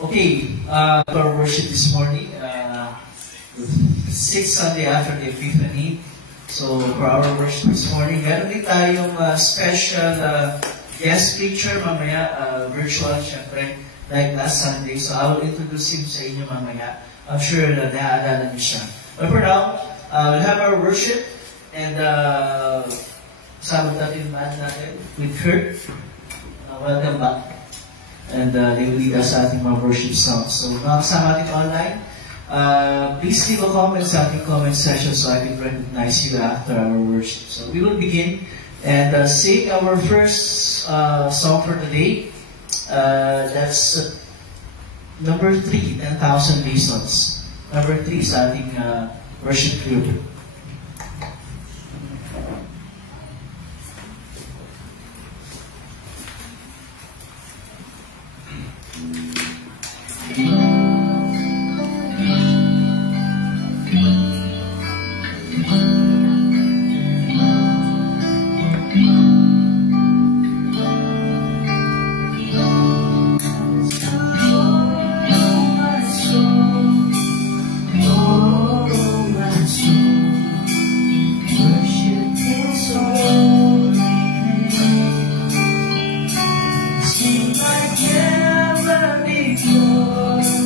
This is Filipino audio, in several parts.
Okay, our worship this morning, 6th Sunday after the Epiphany. So, for our worship this morning, meron din tayong special guest preacher mamaya, virtual, syempre, like last Sunday. So, I will introduce him sa inyo mamaya. I'm sure na naaalala niyo siya. But for now, we'll have our worship and kasama natin with Kurt. Welcome back. And they will lead us sa ating mga worship songs. So, mga kasama natin online, please leave a comment sa ating comment section so I can recognize you after our worship. So, we will begin and sing our first song for the day. That's number 3, 10,000 Reasons. Number 3 sa ating worship group. Like never before.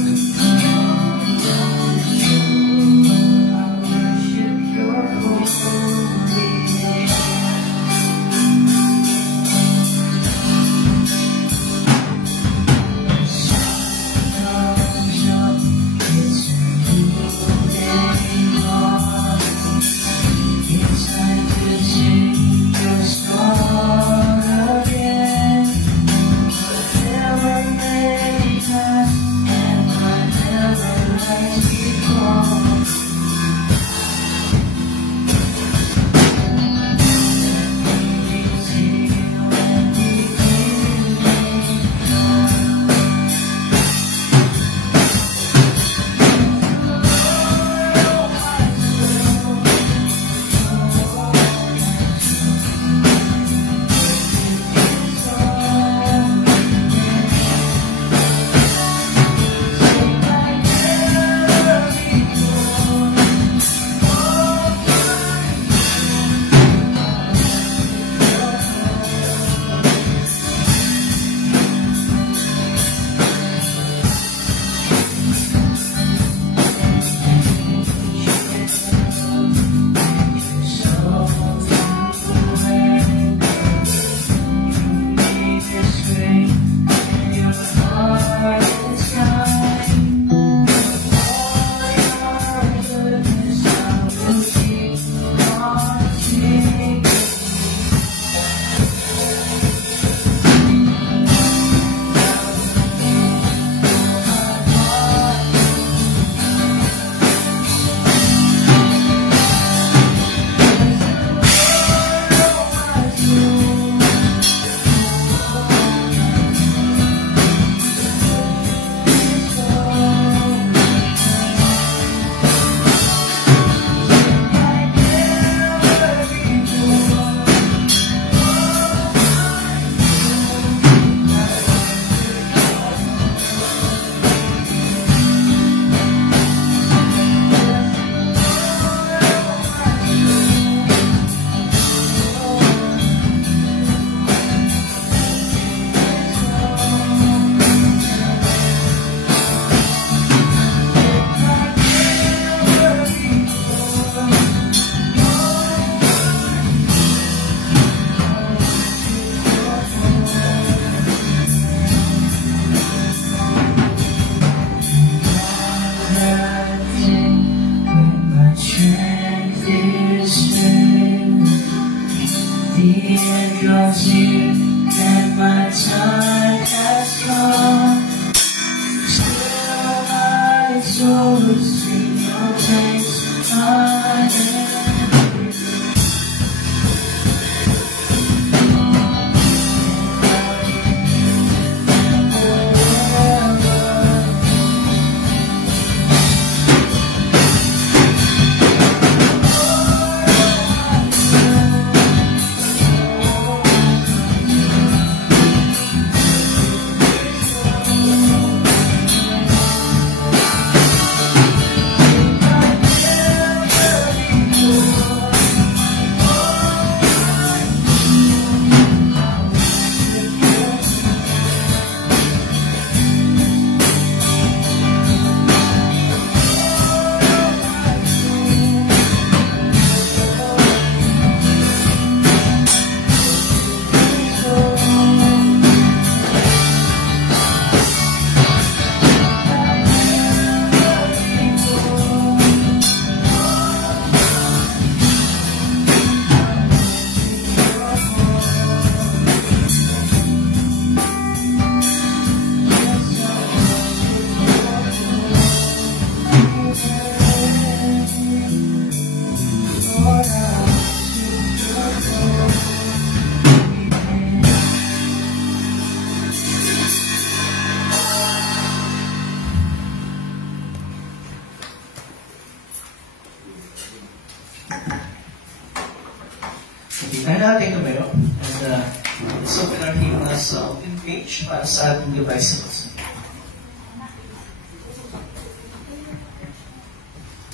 sa open page para sa ating devices.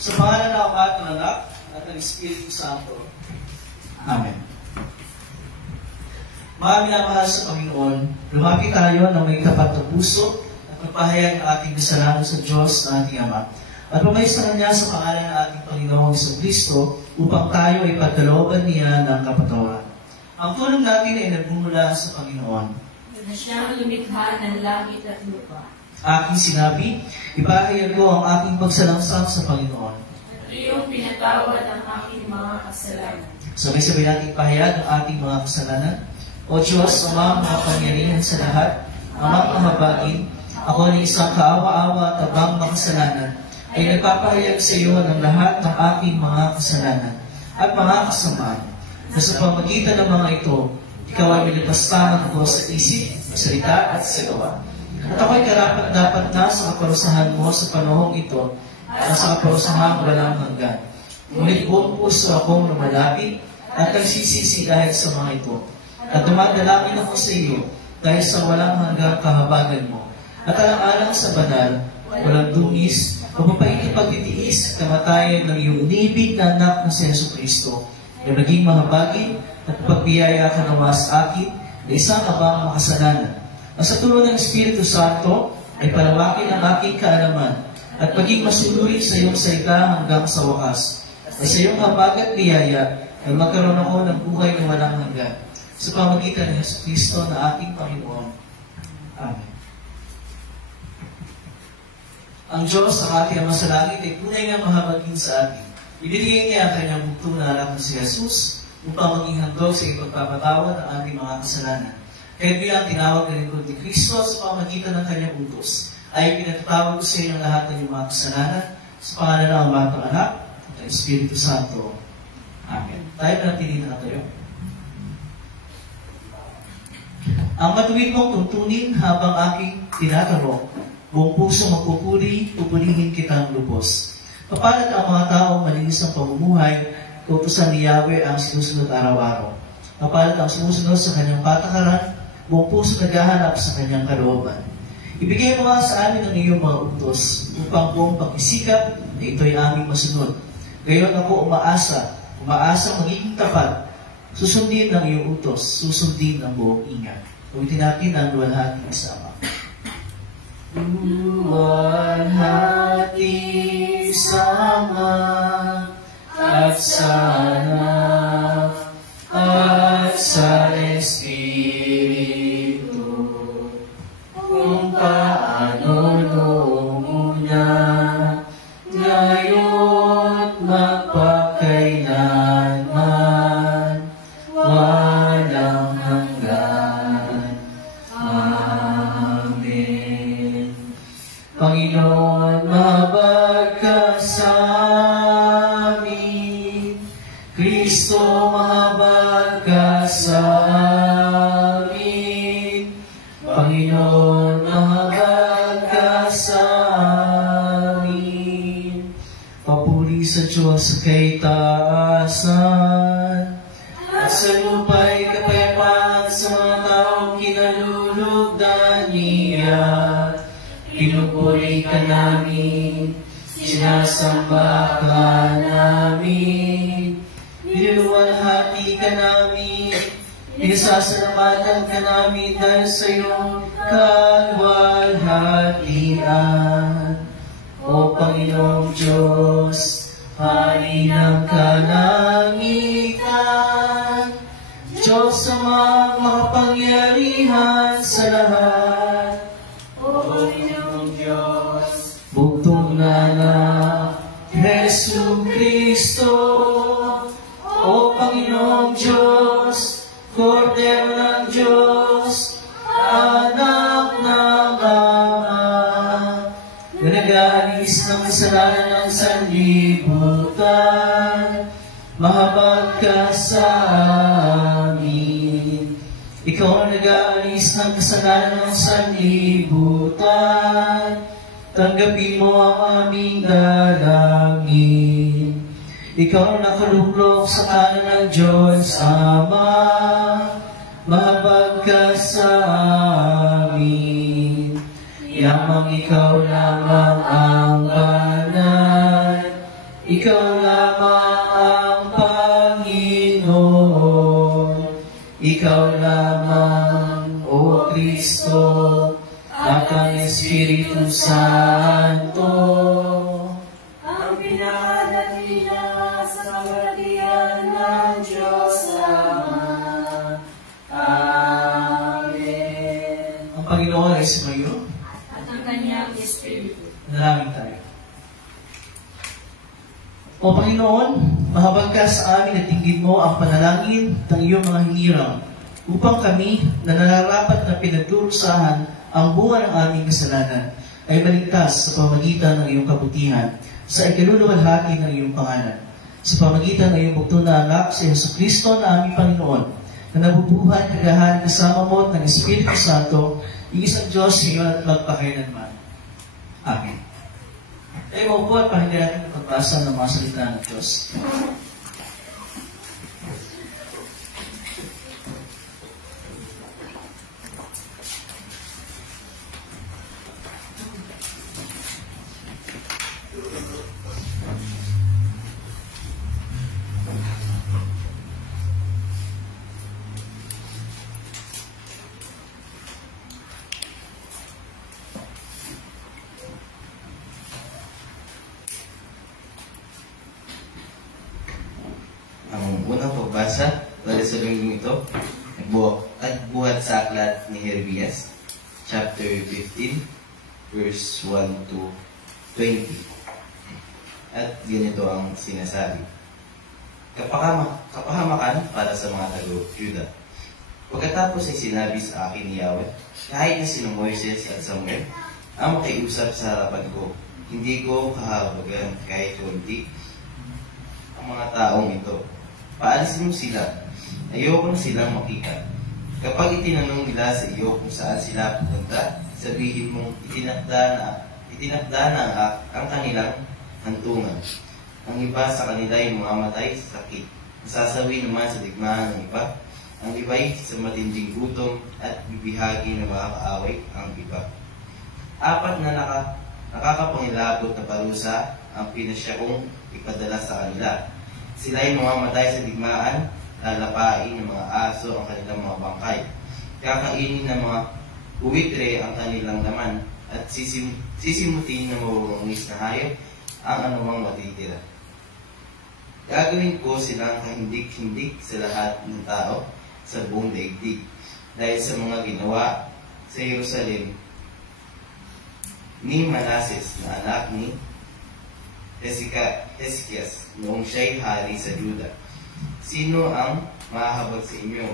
Sa pangalan ng Ama at ng Anak at ng Espiritu Santo. Amen. Mga minamahal sa Panginoon, lumapit tayo ng may tapat na puso at magpahayag ng ating kasalanan sa Diyos na ating Ama. At pumayo sa Kanya sa pangalan ng ating Panginoong Kristo upang tayo ay pagkalooban niya ng kapatawaran. Ang tulong natin ay nagmumula sa Panginoon. Na siyang lumikha ng langit at lupa. Aking sinabi, ipahayag ko ang aking pagsalangsang sa Panginoon. At iyong pinatawad ang aking mga kasalanan. Sabay-sabay natin ipahayag ang ating mga kasalanan. O Diyos, Ama, makapangyarihan sa lahat, Amang mahabagin, ako na isang kaawa-awa at abang makasalanan, ay nagpapahayag sa iyo ng lahat ng aking mga kasalanan at mga kasamaan. Na sa pamagitan ng mga ito, ikaw ay milipastahan ko sa isip, salita at sa gawa. At ako'y karapat-dapat na sa kaparusahan mo sa panahong ito at sa kaparusahan walang hanggan. Ngunit buong puso akong lumalapit at nagsisisi dahil sa mga ito. At dumadalangin ako sa iyo dahil sa walang hanggang kahabagan mo. At alang-alang sa banal, walang dungis, mapapait na pagtitiis at kamatayan ng iyong inibig na anak na si Jesucristo, na naging mahabagin at pagbiyaya ka nawa sa akin na isang abang makasalanan. At sa tulong ng Espiritu Santo ay palawakin ang aking kaalaman at maging masunurin sa iyong salita hanggang sa wakas. At sa iyong habag at biyaya ay magkaroon ako ng buhay na walang hanggan. Sa pamagitan ng Jesucristo na ating Panginoon. Amen. Ang Diyos, ang ating Ama sa langit, ay tunay nga mahabagin sa atin. Ibinigay niya ang kanyang bugtong na anak na si Jesus upang maging handog sa ipagpapatawad ng ating mga kasalanan. Kaya bilang tinawag na lingkod ni Kristo sa pamagitan ng kanyang utos, ay pinatatawag ko sa inyo ang lahat ng iyong mga kasalanan sa pangalan ng Ama at ng Anak at ng Espiritu Santo. Amen. Tayo na natin na tayo. Ang matuwid mong tuntunin habang aking tinatanong, buong puso magpupuri, pupurihin kitang lubos. Papalat ang mga taong malinis ang pamumuhay, kautusan ni Yahweh ang sinusunod araw-araw. Papalat ang sumusunod sa kanyang patakaran, buong puso naghahanap sa kanyang kalooban. Ibigay mo nga sa amin ang iyong mga utos, upang buong pagkisikap na ito'y aming masunod. Gayon ako umaasa magiging tapat, susundin ang iyong utos, susundin ang buong ingat. Ulitin natin ang luwalhati isama. Luwalhati isama at sa Anak at sa Espiritu, kung paano noong una, ngayon magpakailanman, walang hanggan. Amen. Panginoon, mahabag ka sa amin. Kristo, mahabag ka sa amin. Panginoon, mahabag ka sa amin. Papuri sa Diyos sa kaitaasan, at sa lupa'y kapayapaan sa mga taong kinalulugdan niya. Pinupuri ka namin, sinasamba ka namin, niluwalhati ka namin, pinasasalamatan ka namin dahil sa iyong kaluwalhatian. O Panginoong Diyos, Hari ng kalangitan, Diyos amang makapangyarihan sa lahat. O Panginoong Diyos, Bugtong na anak, Jesucristo. O Panginoong Diyos, Kordero ng Diyos, Anak ng Ama, na nag-aalis ng kasalanan ng sanlibutan, mahabag ka sa amin. Ikaw ang nag-aalis ng kasalanan ng sanlibutan, tanggapin mo ang aming dalangin. Ikaw ang nakaluklok sa kanan ng Diyos Ama, mahabag ka sa amin. Yamang ikaw lamang ang banal, ikaw lamang ang Panginoon, ikaw lamang, O Kristo, at ang Espiritu Santo, ang pinakadakila sa kawardiyan ng Diyos Ama. Amen. ang Panginoon ay sumayo. At ang kanyang Espiritu. Dalangin tayo. O Panginoon, mahabag ka sa amin at tingin mo ang panalangin ng iyong mga hinirang upang kami na nararapat na pinagdurusahan ang bunga ng aming kasalanan ay maligtas sa pamagitan ng iyong kabutihan sa ikaluluwalhati ng iyong pangalan. Sa pamagitan ng iyong bugtong na anak si Jesucristo na aming Panginoon na nabubuhay kagahan kasama mo at ng Espiritu Santo, iisang Diyos sa iyo at magpakailanman. Amen. Tayo maupo at pakinggan natin ang pagbasa ng mga salita ng Diyos. Ang unang pagbasa para sa linggong ito at buhat sa aklat ni Jeremias, chapter 15, verse 1 to 20. At ganito ang sinasabi. Kapahamakan para sa mga taga-Juda. Pagkatapos ay sinabi sa akin ni Yahweh, kahit na sino Moises at Samuel, ang makiusap sa harapan ko, hindi ko kahabagan kahit kunti ang mga taong ito. Paalisin mo sila. Ayoko na silang makita. Kapag itinanong nila sa iyo kung saan sila pupunta, sabihin mong itinakda na ang kanilang hantungan. Ang iba sa kanila ay mamamatay sa sakit. Masasawi naman sa digmaan ng iba. Ang iba'y sa matinding gutom at bibihagi na makakaaway ang iba. 4 na nakakapangilabot na parusa ang pinasya kong ipadala sa kanila. Sila ay mamamatay sa digmaan, lalapain ng mga aso ang kanilang mga bangkay. Kakainin ng mga buwitre ang kanilang laman at sisimutin ng mawawangis na hayop ang anumang matitira. Gagawin ko silang kahindik-hindik sa lahat ng tao sa buong daigdig dahil sa mga ginawa sa Jerusalem ni Manases na anak ni Hezekias noong siya'y hari sa Juda. Sino ang mahahabag sa inyo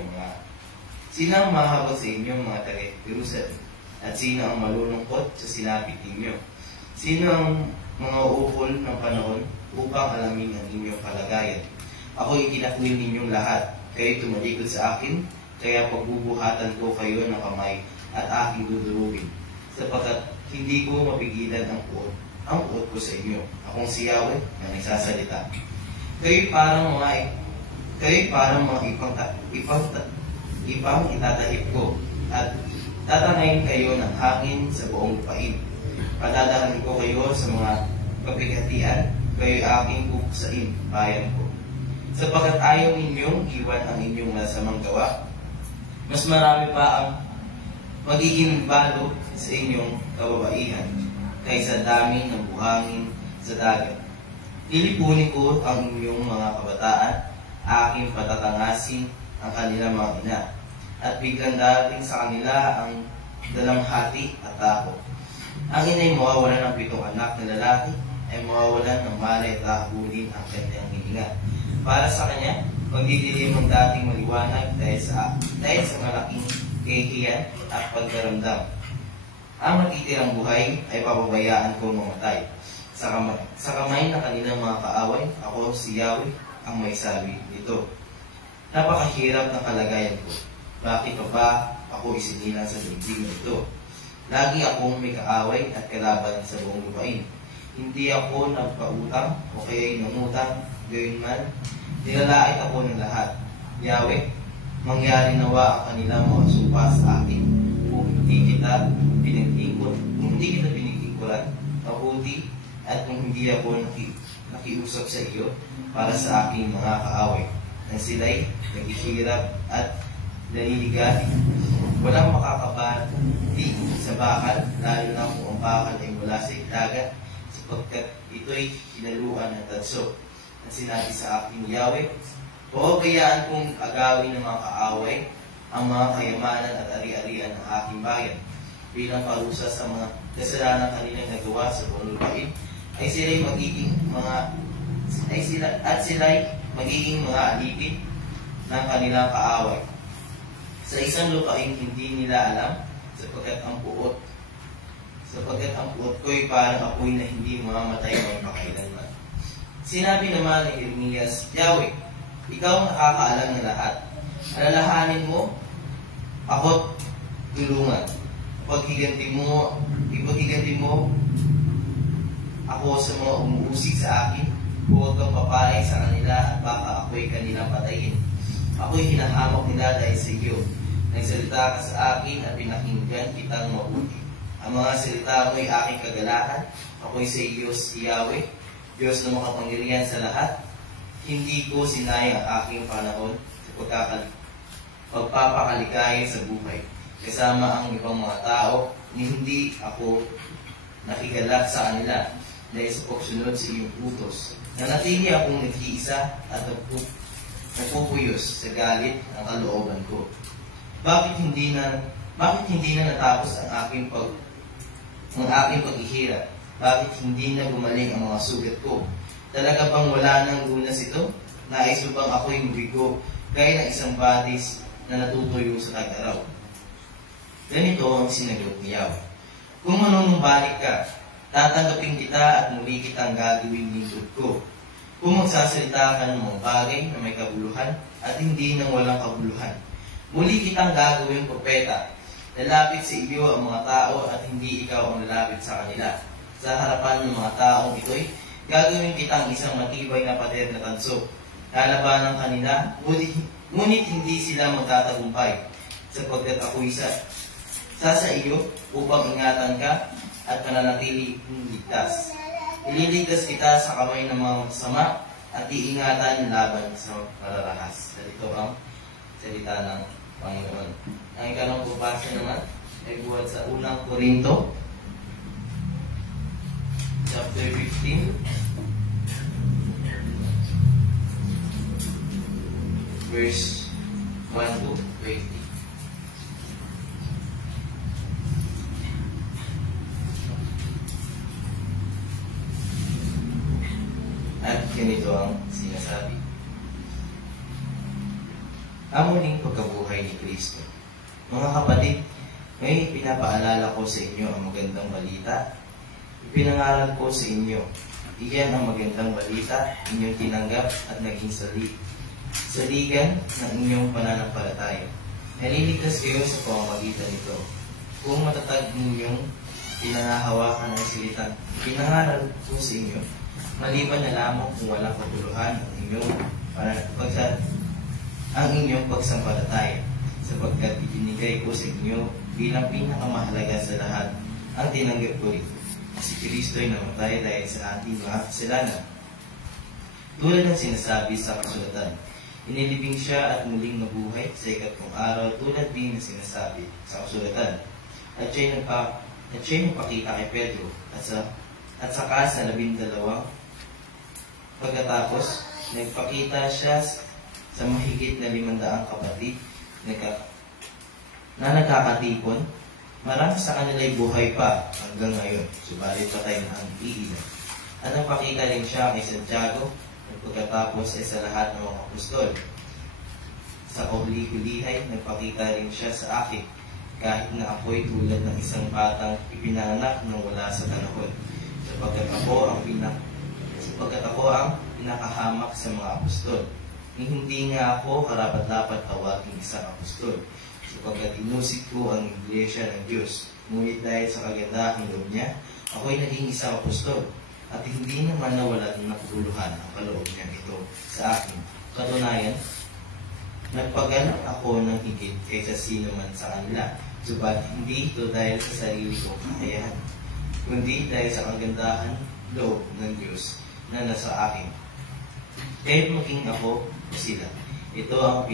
mga taga-Jerusalem? At sino ang malulungkot sa sinapit ninyo? Sino ang mga uukol ng panahon upang alamin ang inyong kalagayan? Ako'y kinakwil ninyong lahat. Kayo'y tumalikod sa akin, kaya pagbubuhatan ko kayo ng kamay at aking dudurugin, sapagkat hindi ko mapigilan ang puot ko sa inyo. Akong si Yahweh na nagsasalita. Kayo'y parang mga ipang itatahip ko at tatangayin kayo ng hangin sa buong lupain. Padadaanin ko kayo sa mga pagbigatian, kayo'y aking buksain, bayan ko. Sapagkat ayaw ninyong iwan ang inyong masamang gawa, mas marami pa ang magiging balo sa inyong kababaihan kaysa dami ng buhangin sa dagat. Lilipunin ko ang inyong mga kabataan, aking patatangasin ang kanilang mga ina, at biglang darating sa kanila ang dalamhati at takot. Ang ina'y mawawalan ng 7 anak na lalaki, ay mawawalan ng malay at hahabulin ang kanyang hininga. Para sa kanya, magdidilim ang dating maliwanag dahil sa malaking kahihiyan at pagkaramdam. Ang matitirang buhay ay papabayaan ko mamatay. Sa kamay ng kanilang mga kaaway, ako si Yahweh ang may sabi nito. Napakahirap ng kalagayan ko. Bakit pa ba ako isinilang sa daigdig na ito? Lagi akong may kaaway at kalaban sa buong lupain. Hindi ako nagpautang o kaya'y nangutang, gayon man, nilalait ako ng lahat. Yahweh, mangyari nawa ang kanilang mga sumpa sa akin. Kung hindi kita pinagtingkuran, mabuti, at kung hindi ako nakiusap sa iyo para sa aking mga kaaway, na sila'y naghihirap at naliligalig. Walang makakabati sa bakal, lalo na kung ang bakal ay mula sa dagat, sapagkat ito'y hinaluan ng tanso. Na sinabi sa aking Yahweh, o kayaan kong agawin ng mga kaaway ang mga kayamanan at ari-arian ng aking bayan bilang parusa sa mga kasalanan kanilang nagawa sa buong lupain, ay sila'y magiging mga alipin ng kanilang kaaway. Sa isang lupain hindi nila alam, sapagkat ang puot ko'y parang apoy na hindi mamamatay ng pakailanman. Sinabi naman ni Jeremias, Yahweh, ikaw ang nakakaalam ng lahat. Alalahanin mo, ako't tulungan. Ipaghiganti mo ako sa mga umuusig sa akin. Huwag kang papalay sa kanila at baka ako'y kanilang patayin. Ako'y hinahamak nila dahil sa iyo. Nagsalita ka sa akin at pinakinggan kitang mabuti. Ang mga salita mo'y aking kagalakan. Ako'y sa iyo si Yahweh, Diyos na makapangyarihan sa lahat. Hindi ko sinayang ang aking panahon sa pagpapakaligaya sa buhay. Kasama ang ibang mga tao, hindi ako nakigalak sa kanila dahil sa pagsunod sa iyong utos. Nanatili akong nag-iisa at nagpupuyos sa galit ng kalooban ko. Bakit hindi na natapos ang aking paghihirap? Bakit hindi na gumaling ang mga sugat ko? Talaga bang wala nang lunas ito? Nais mo bang ako'y mabigo gaya ng isang batis na natutuyo sa tag-araw? Ganito ang sinagot ni Yahweh. Kung manunumbalik ka, tatanggapin kita at muli kitang gagawing lingkod ko. Kung magsasalita ka ng mga bagay na may kabuluhan at hindi nang walang kabuluhan, muli kitang gagawing propeta. Lalapit sa iyo ang mga tao at hindi ikaw ang lalapit sa kanila. Sa harapan ng mga taong ito'y gagawin kitang isang matibay na pader na tanso. Lalabanan kanila, ngunit hindi sila magtatagumpay, sapagkat ako'y sa iyo upang ingatan ka at mananatili ligtas. Ililigtas kita sa kamay ng mga masama at iingatan laban sa mararahas. Ito ang salita ng Panginoon. Ang ikalawang pupasa naman ay buhat sa unang Korinto, chapter 15, verse 1 to 20. At ganito ang sinasabi. Ang muling pagkabuhay ni Kristo. Mga kapatid, may pinapaalala ko sa inyo ang magandang balita. Ipinangaral ko sa inyo. Iyan ang magandang balita, inyong tinanggap at naging saligan ng inyong pananampalataya. Naliligtas kayo sa pamamagitan nito. Kung matatag ninyong pinangahawakan ang salitang pinangaral ko sa inyo, maliban na lamang kung walang kabuluhan ang inyong pagsampalataya, sapagkat ibinigay ko sa inyo bilang pinakamahalaga sa lahat ang tinanggap ko rin. Si Kristo ay namatay dahil sa ating mga kasalanan. Tulad ng sinasabi sa kasulatan, inilibing siya at muling nabuhay sa ikatlong araw tulad din na sinasabi sa kasulatan. At siya'y nagpakita kay Pedro at saka sa 12. Pagkatapos, nagpakita siya sa mahigit na 500 kapatid na nagkakatipon. Marami sa kanila'y buhay pa hanggang ngayon, subalit patay na ang iilan. At nagpakita rin siya kay Santiago, at pagkatapos ay sa lahat ng mga apostol. Sa kahuli-hulihay, nagpakita rin siya sa akin, kahit na ako'y tulad ng isang batang ipinanganak nang wala sa panahon, sapagkat ako ang pinakahamak sa mga apostol. Hindi nga ako karapat-dapat tawaging isang apostol, sapagkat inusig ko ang iglesia ng Diyos. Ngunit dahil sa kagandahang loob niya, ako'y naging isang apostol, at hindi naman nawalan ng nakaguluhan ang kaloob niya ito sa akin. Katunayan, Nagpagalak ako ng higit kaysa sino man sa kanila, subalit hindi ito dahil sa sarili kong kakayahan, kundi dahil sa kagandahan loob ng Diyos na nasa akin. Kahit maging ako o sila, ito ang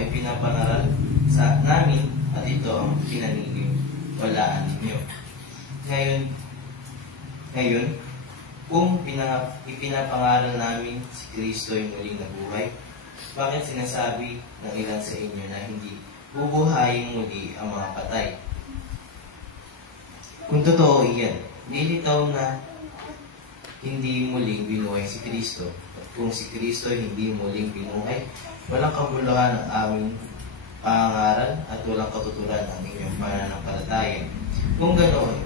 ipinapanaral sa namin at ito ang pinaniniwalaan ninyo. Ngayon, kung ipinapangaral namin si Kristo ay muling nabuhay, bakit sinasabi ng ilan sa inyo na hindi bubuhayin muli ang mga patay? Kung totoo iyan, nilitaw na hindi muling binuhay si Kristo. At kung si Kristo ay hindi muling binuhay, walang kabuluhan ang aming pangangaral at walang katuturan ang inyong pananampalataya. Kung ganoon,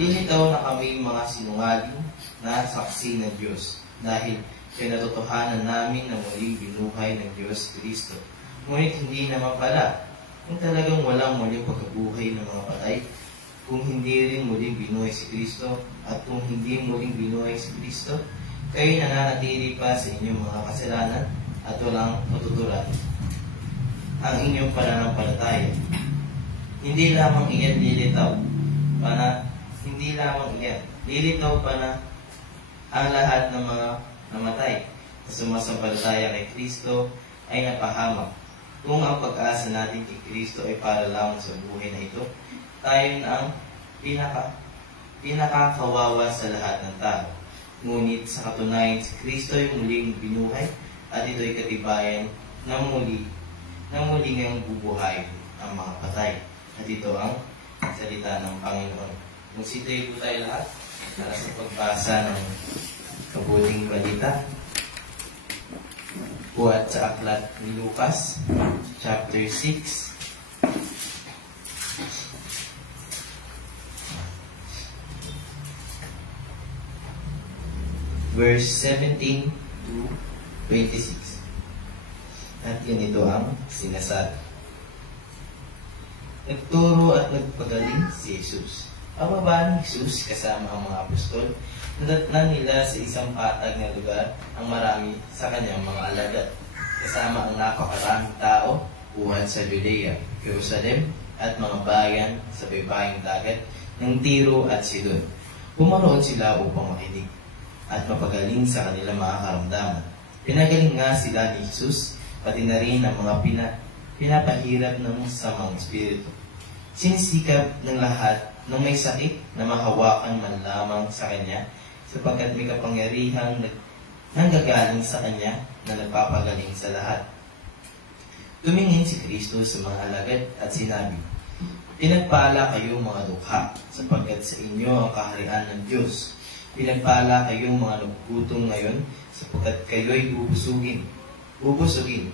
nilitaw na kami mga sinungaling na saksi ng Diyos dahil pinatotohanan namin na muling binuhay ng Diyos Kristo. Ngunit hindi naman pala, kung talagang walang muling pagkabuhay ng mga patay, kung hindi rin muling binuhay si Kristo, at kung hindi muling binuhay si Kristo, kayo nananatili pa sa inyong mga kasalanan at walang matuturan ang inyong pananampalataya. Hindi lamang iyan nilitaw pa na ang lahat ng mga namatay na sumasampalataya kay Kristo ay napahamak. Kung ang pag-asa natin kay Kristo ay para lamang sa buhay na ito, tayo na ang pinakakawawa sa lahat ng tao. Ngunit sa katunayan, si Kristo ay muling binuhay at ito ay katibayan na muling ang bubuhay ang mga patay. At ito ang salita ng Panginoon. Magsitayo po tayo lahat para sa pagbasa ng kabuting balita. Buhat sa aklat ni Lucas, chapter 6. Verse 17 to 26. At ganito ang sinasabi. Nagturo at nagpagaling si Jesus. Ang baba ni Jesus kasama ang mga apostol, nadatnan nila sa isang patag na lugar ang marami sa kanyang mga alagad, kasama ang napakaraming tao buhat sa Judea, Jerusalem at mga bayan sa baybaying dagat ng Tiro at Sidon. Pumaroon sila upang makinig at mapagaling sa kanilang mga karamdaman. Pinagaling nga sila ni Jesus, pati na rin ang mga pinapahirap ng masamang espiritu. Sinisikap ng lahat ng may sakit na mahawakan man lamang sa kanya, sapagkat may kapangyarihang nanggagaling sa kanya na nagpapagaling sa lahat. Tumingin si Kristo sa mga alagad at sinabi, Pinagpala kayo mga dukha, sapagkat sa inyo ang kaharian ng Diyos. Pinagpala kayong mga nagugutom ngayon, sapagkat kayo'y bubusugin.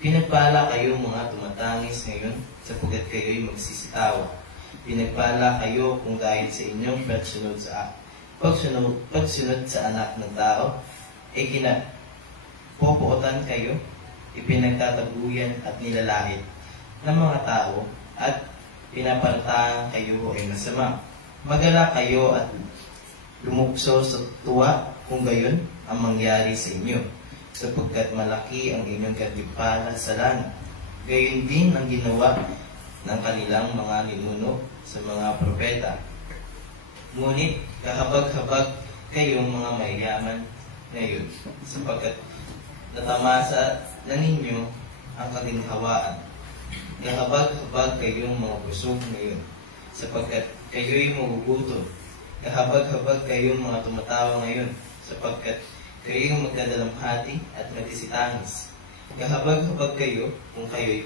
Pinagpala kayong mga tumatangis ngayon, sapagkat kayo'y magsisitawa. Pinagpala kayo kung dahil sa inyong pagsunod sa anak ng tao, ay kinapopuotan kayo, ipinagtatabuyan at nilalait ng mga tao, at pinapantahan kayo ay masama. Magala kayo at lumukso sa tuwa kung gayon ang mangyari sa inyo, sapagkat malaki ang inyong katimpala sa langit. Gayon din ang ginawa ng kanilang mga ninuno sa mga propeta. Ngunit kahabag-habag kayong mga mayayaman ngayon, sapagkat natamasa na ninyo ang kaginhawaan. Kahabag-habag kayong mga busog ngayon, sapagkat kayo'y magugutom. Kahabag-habag kayong mga tumatawa ngayon, sapagkat kayo'y magdadalamhati at magdisitangis. Kahabag-habag kayo kung kayo'y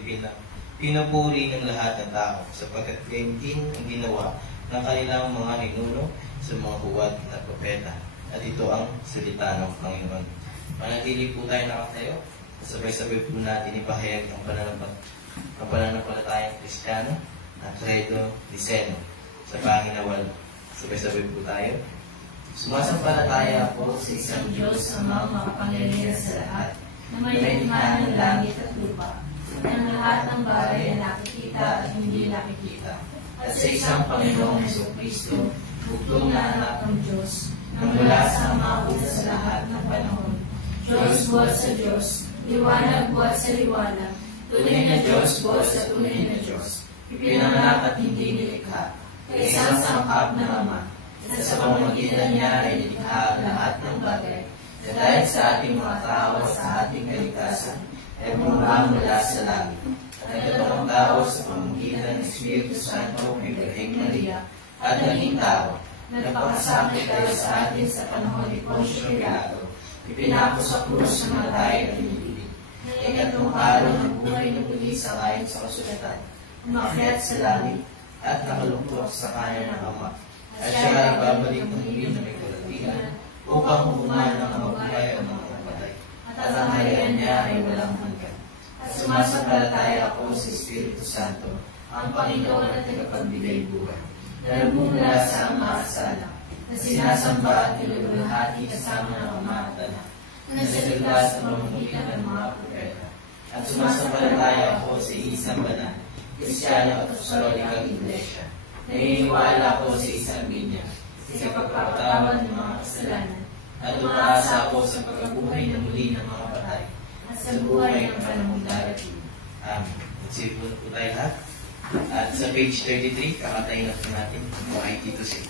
pinupuri ng lahat ng tao, sapagkat gayon din ang ginawa ng kanilang mga ninuno sa mga huwad at propeta. At ito ang salita ng Panginoon. Manatili po tayo nakatayo. Sabay-sabay po natin ipahayag ang pananampalatayang Kristiyano na Credo Niceno sa Panginawal. Sabay-sabay po tayo. Sumasampalataya ako sa isang Diyos Ama makapangyarihan sa lahat, na may likha ng langit at lupa, ng lahat ng bagay na nakikita at hindi nakikita, at sa isang Panginoong Jesucristo, bugtong na anak ng Diyos, na mula sa Ama sa lahat ng panahon, Diyos buhat sa Diyos, liwanag buhat sa liwanag, tunay na Diyos buhat sa tunay na Diyos, ipinanganak at hindi nilikha, isang sangkap na Ama, at sa pamamagitan niya ay nilikha ang lahat ng bagay, na dahil sa ating mga tao at sa ating kaligtasan, ay bumaba mula sa langit. At nagkatawang tao sa pamamagitan ng Espiritu Santo kay Birheng Maria, at naging tao, nagpakasakit tayo sa atin sa panahon ni Poncio Pilato, ipinako sa krus ng matay at hinilid. Ikatlong araw ng buhay na muli sa ayon sa kasulatan, umakyat sa langit, at nakalungkot sa kanan ng Ama. At siya ay babalik ng muli na may kalatigan, upang hukuman ng mabuhay ang mga patay. At ang harian niya ay walang hanggan. At sumasampalataya ako sa Espiritu Santo, ang Panginoon at tagapagbigay buhay, na nagmumula sa Ama at sa Anak, na sinasamba at niluluhati kasama ng Ama at Anak, na nasalita sa pamamagitan ng mga propeta. At sumasampalataya ako sa isang banal, Kristiyano at Katolikang Iglesia. Naniniwala ako sa isang binya, sa pagpapatawad ng mga kasalanan, at umaasa ako sa pagkabuhay na muli ng mga patay, at sa buhay ng panahong darating. Amen. Magsipon po tayo lahat. At sa page 33, kakatayin na po natin kung ay dito siya.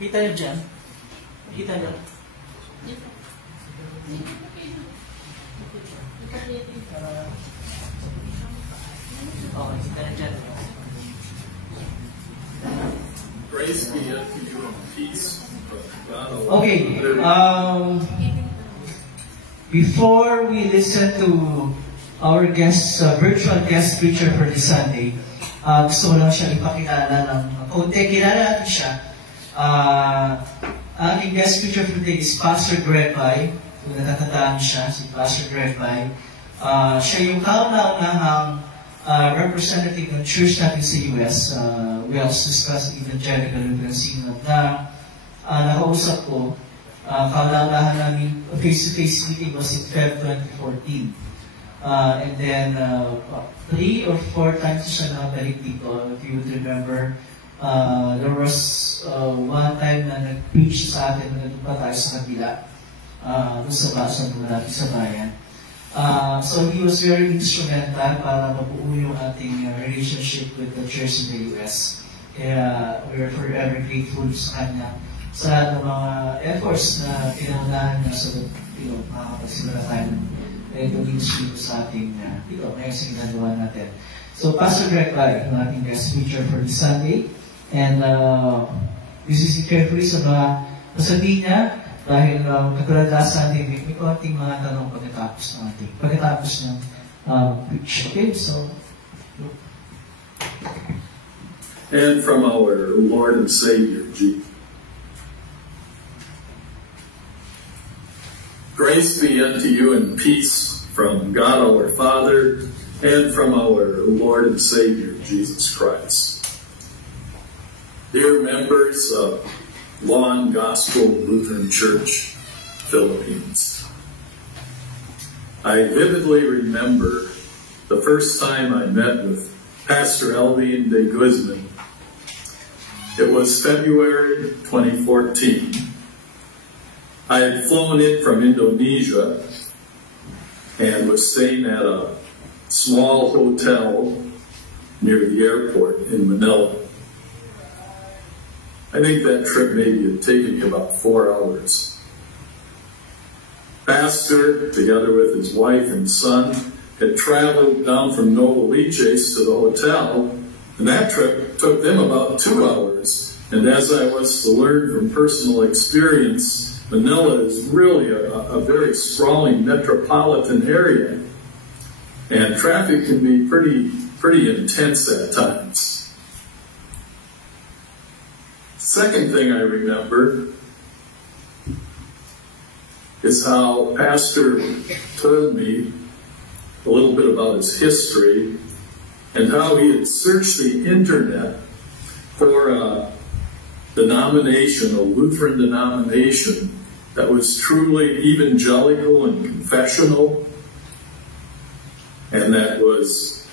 Kita niyo dyan? Kita niyo? Okay, kita niyo dyan. Grace be unto you and peace from God our Okay, before we listen to our guest, virtual guest preacher for this Sunday, gusto ko lang siya ipakilala ng konti. Kilala natin siya. Aking guest preacher for today is Pastor Greg Bai. Kung natatandaan siya, si Pastor Greg Bai. Siya yung kauna-unahang representative ng church natin sa US. We also discussed Evangelical Lutheran Synod na nakausap ko. Kauna-unahan namin face-to-face meeting was in Feb 2014. And then 3 or 4 times siya nakabalik dito. If you would remember, there was one time na nag-preach sa atin na nandun pa tayo sa kabila. Doon sa baso natin sa bayan. So he was very instrumental para mabuo yung ating relationship with the church in the US. Kaya we're forever grateful sa kanya sa mga efforts na pinaunahan niya sa makakapagsimula tayo ng ministry sa ating ngayon sa ginagawa natin. So Pastor Greg Bai, ang ating guest speaker for this Sunday. And listen carefully sa mga sasabihin niya dahil katuladasan din may konting mga tanong pagkatapos ng preach. Okay, so and from our Lord and Savior, Jesus. Grace be unto you and peace from God our Father and from our Lord and Savior, Jesus Christ. Dear members of Lawn Gospel Lutheran Church, Philippines, I vividly remember the first time I met with Pastor Elvin de Guzman. It was February 2014. I had flown in from Indonesia and was staying at a small hotel near the airport in Manila. I think that trip maybe had taken me about 4 hours. Pastor, together with his wife and son, had traveled down from Novaliches to the hotel, and that trip took them about 2 hours. And as I was to learn from personal experience, Manila is really a very sprawling metropolitan area, and traffic can be pretty intense at times. Second thing I remember is how Pastor told me a little bit about his history and how he had searched the internet for a denomination, a Lutheran denomination, that was truly evangelical and confessional, and that was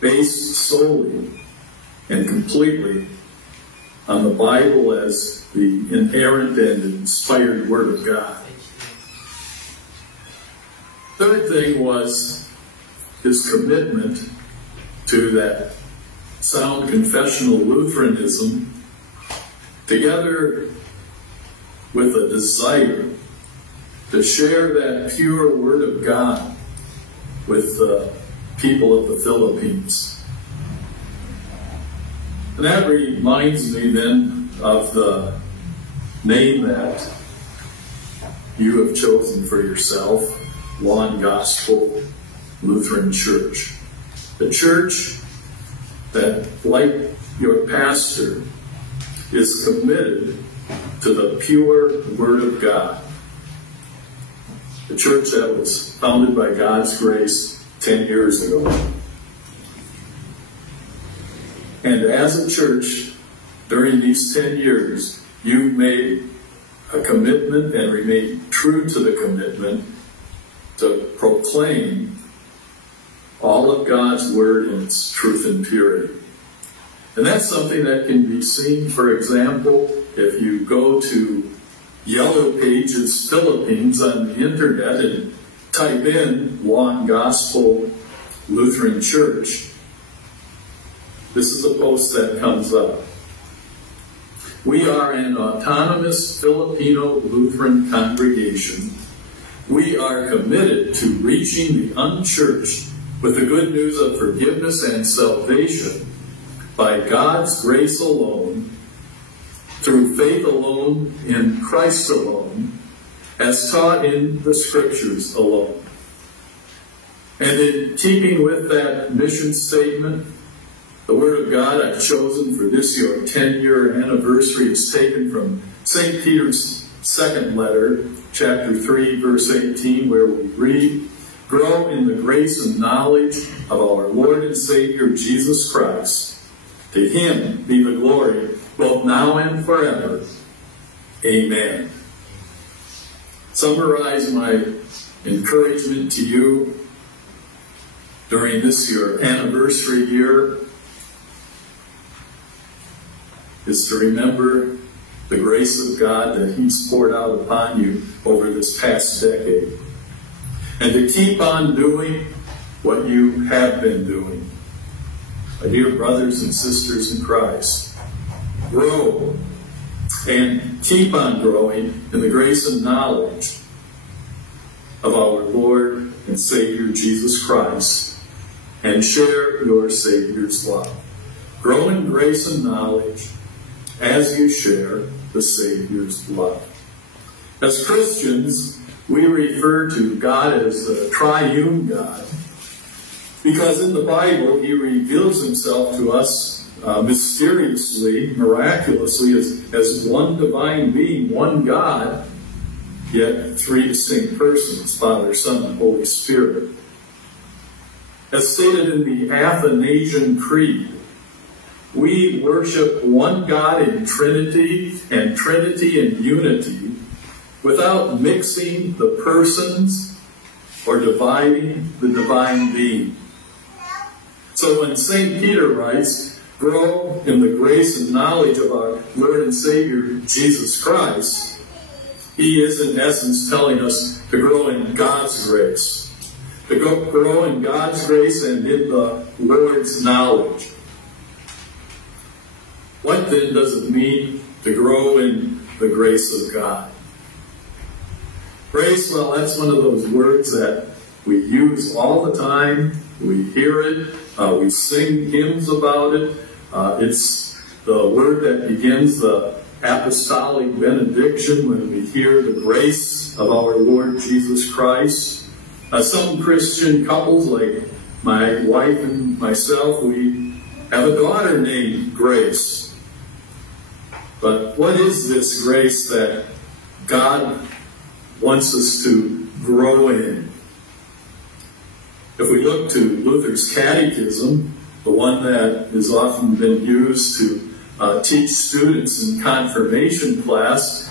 based solely and completely on the Bible as the inerrant and inspired Word of God. Third thing was his commitment to that sound confessional Lutheranism, together with a desire to share that pure Word of God with the people of the Philippines. And that reminds me then of the name that you have chosen for yourself, Lawn Gospel Lutheran Church. The church that, like your pastor, is committed to the pure Word of God. The church that was founded by God's grace 10 years ago. And as a church, during these 10 years, you've made a commitment and remained true to the commitment to proclaim all of God's Word in its truth and purity. And that's something that can be seen, for example, if you go to Yellow Pages Philippines on the internet and type in Lawn Gospel Lutheran Church. This is a post that comes up. We are an autonomous Filipino Lutheran congregation. We are committed to reaching the unchurched with the good news of forgiveness and salvation by God's grace alone, through faith alone, in Christ alone, as taught in the Scriptures alone. And in keeping with that mission statement, the Word of God I've chosen for this year, 10-year anniversary, is taken from St. Peter's second letter, chapter 3, verse 18, where we read, "Grow in the grace and knowledge of our Lord and Savior Jesus Christ. To Him be the glory, both now and forever. Amen." Summarize my encouragement to you during this your anniversary year is to remember the grace of God that He's poured out upon you over this past decade, and to keep on doing what you have been doing. My dear brothers and sisters in Christ, grow and keep on growing in the grace and knowledge of our Lord and Savior Jesus Christ, and share your Savior's love. Grow in grace and knowledge as you share the Savior's love. As Christians, we refer to God as the triune God, because in the Bible, He reveals Himself to us mysteriously, miraculously, as one divine being, one God, yet three distinct persons, Father, Son, and Holy Spirit. As stated in the Athanasian Creed, we worship one God in Trinity and Trinity in unity, without mixing the persons or dividing the divine being. So when St. Peter writes, "Grow in the grace and knowledge of our Lord and Savior Jesus Christ," he is in essence telling us to grow in God's grace. To grow in God's grace and in the Lord's knowledge. What then does it mean to grow in the grace of God? Grace, well, that's one of those words that we use all the time. We hear it. We sing hymns about it. It's the word that begins the apostolic benediction when we hear the grace of our Lord Jesus Christ. Some Christian couples, like my wife and myself, we have a daughter named Grace. But what is this grace that God wants us to grow in? If we look to Luther's Catechism, the one that has often been used to teach students in confirmation class,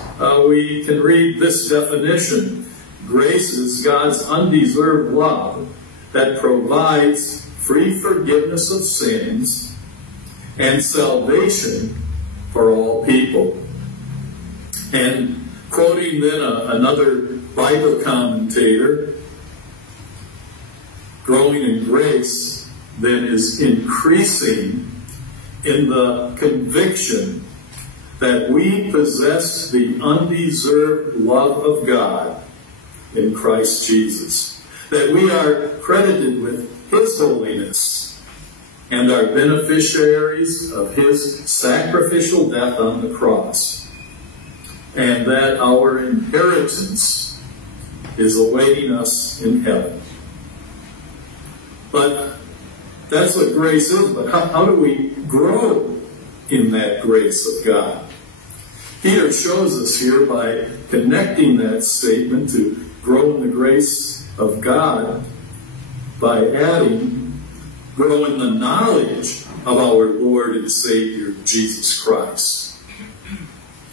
we can read this definition. Grace is God's undeserved love that provides free forgiveness of sins and salvation for all people. And quoting then another Bible commentator, growing in grace then is increasing in the conviction that we possess the undeserved love of God in Christ Jesus, that we are credited with His holiness and are beneficiaries of His sacrificial death on the cross, and that our inheritance is awaiting us in heaven. But that's what grace is. But how do we grow in that grace of God? Peter shows us here by connecting that statement to grow in the grace of God by adding, grow in the knowledge of our Lord and Savior, Jesus Christ.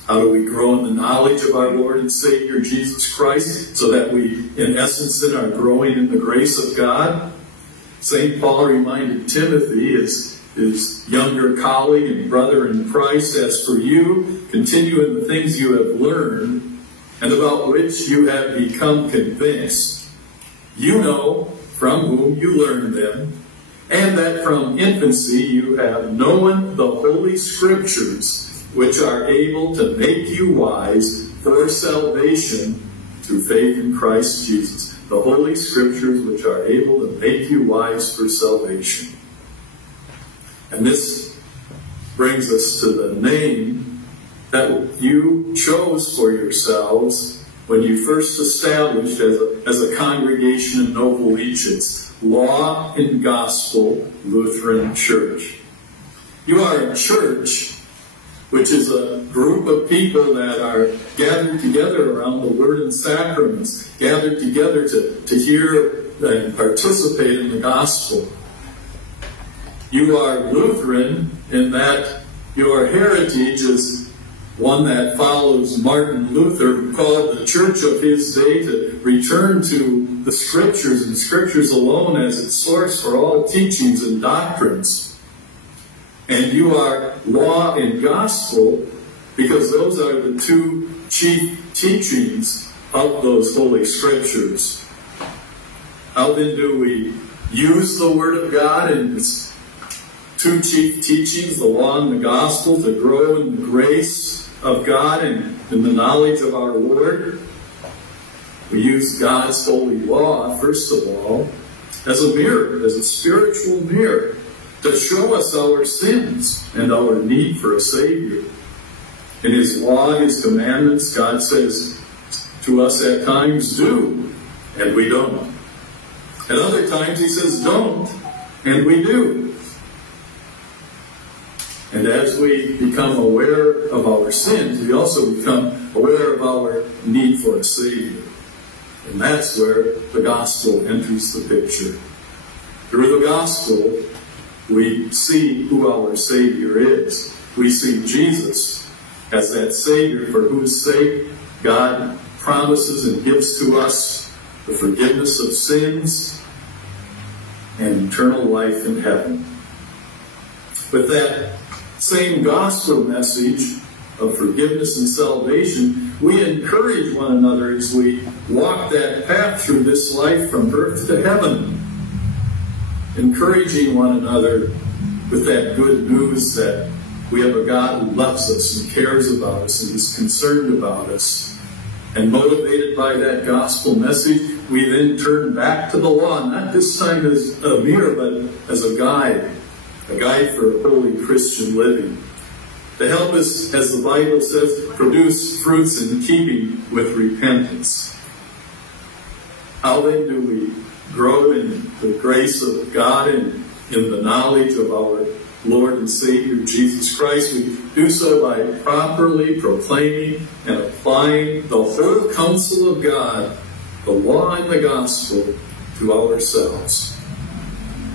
How do we grow in the knowledge of our Lord and Savior, Jesus Christ, so that we, in essence, then are growing in the grace of God? St. Paul reminded Timothy, his younger colleague and brother in Christ, "As for you, continue in the things you have learned and about which you have become convinced. You know from whom you learned them, and that from infancy you have known the Holy Scriptures, which are able to make you wise for salvation through faith in Christ Jesus. The Holy Scriptures, which are able to make you wise for salvation. And this brings us to the name that you chose for yourselves when you first established as a congregation in Novaliches, Law and Gospel Lutheran Church. You are a church which is a group of people that are gathered together around the Word and Sacraments, gathered together to hear and participate in the Gospel. You are Lutheran in that your heritage is one that follows Martin Luther, who called the church of his day to return to the Scriptures and Scriptures alone as its source for all teachings and doctrines. And you are Law and Gospel because those are the two chief teachings of those Holy Scriptures. How then do we use the Word of God in its two chief teachings, the Law and the Gospel, to grow in the grace of God and in the knowledge of our Lord? We use God's holy law, first of all, as a mirror, as a spiritual mirror, to show us our sins and our need for a Savior. In His law, His commandments, God says to us at times, do, and we don't. At other times He says, don't, and we do. And as we become aware of our sins, we also become aware of our need for a Savior. And that's where the gospel enters the picture. Through the gospel, we see who our Savior is. We see Jesus as that Savior for whose sake God promises and gives to us the forgiveness of sins and eternal life in heaven. With that same gospel message of forgiveness and salvation, we encourage one another as we walk that path through this life from earth to heaven. Encouraging one another with that good news that we have a God who loves us and cares about us and is concerned about us. And motivated by that gospel message, we then turn back to the law, not this time as a mirror, but as a guide for holy Christian living, to help us, as the Bible says, produce fruits in keeping with repentance. How then do we grow in the grace of God and in the knowledge of our Lord and Savior Jesus Christ? We do so by properly proclaiming and applying the whole counsel of God, the law and the gospel, to ourselves.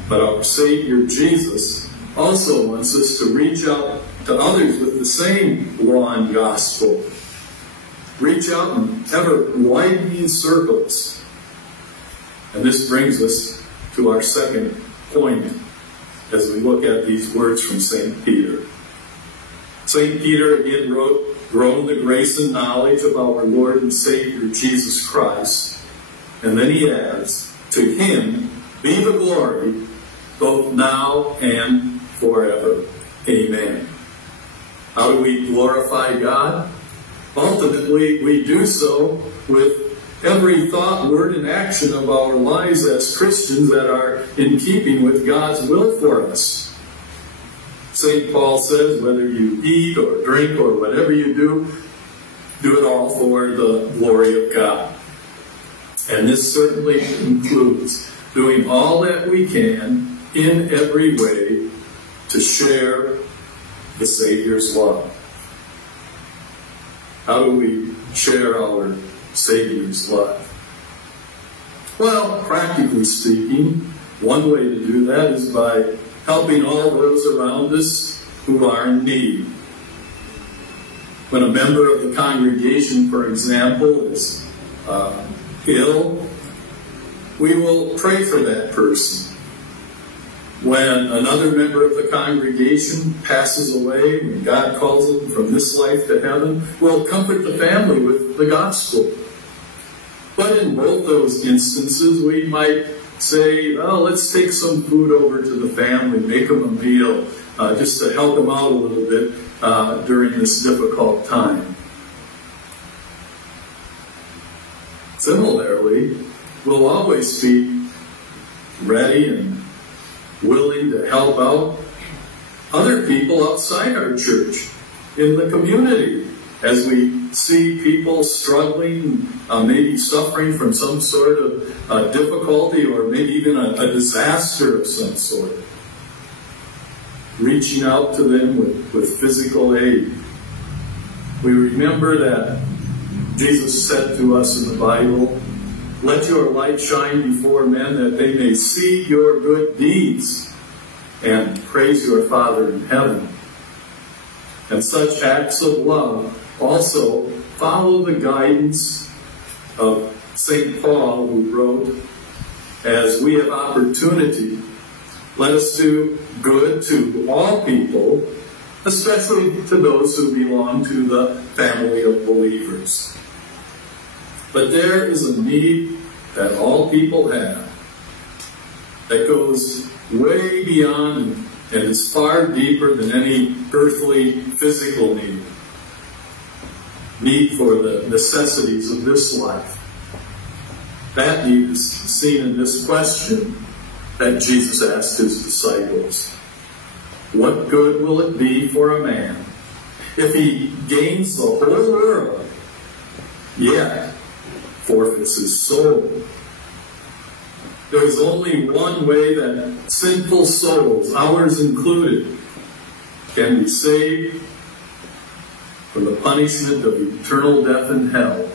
But our Savior Jesus also wants us to reach out to others with the same law and gospel. Reach out in ever widening circles. And this brings us to our second point as we look at these words from St. Peter. St. Peter again wrote, "Grow in the grace and knowledge of our Lord and Savior Jesus Christ." And then he adds, "To Him be the glory, both now and forever. Amen." How do we glorify God? Ultimately, we do so with every thought, word, and action of our lives as Christians that are in keeping with God's will for us. St. Paul says, whether you eat or drink or whatever you do it all for the glory of God. And this certainly includes doing all that we can in every way to share the Savior's love. How do we share our Savior's love? Well, practically speaking, one way to do that is by helping all those around us who are in need. When a member of the congregation, for example, is ill, we will pray for that person. When another member of the congregation passes away, when God calls them from this life to heaven, we'll comfort the family with the gospel. But in both those instances, we might say, oh, let's take some food over to the family, make them a meal, just to help them out a little bit during this difficult time. Similarly, we'll always be ready and willing to help out other people outside our church, in the community, as we see people struggling, maybe suffering from some sort of difficulty, or maybe even a disaster of some sort. Reaching out to them with physical aid. We remember that Jesus said to us in the Bible, "Let your light shine before men, that they may see your good deeds and praise your Father in heaven." And such acts of love also follow the guidance of St. Paul, who wrote, "As we have opportunity, let us do good to all people, especially to those who belong to the family of believers." But there is a need that all people have that goes way beyond and is far deeper than any earthly physical need. Need for the necessities of this life. That need is seen in this question that Jesus asked his disciples. What good will it be for a man if he gains the whole world, yet forfeits his soul? There is only one way that sinful souls, ours included, can be saved from the punishment of eternal death in hell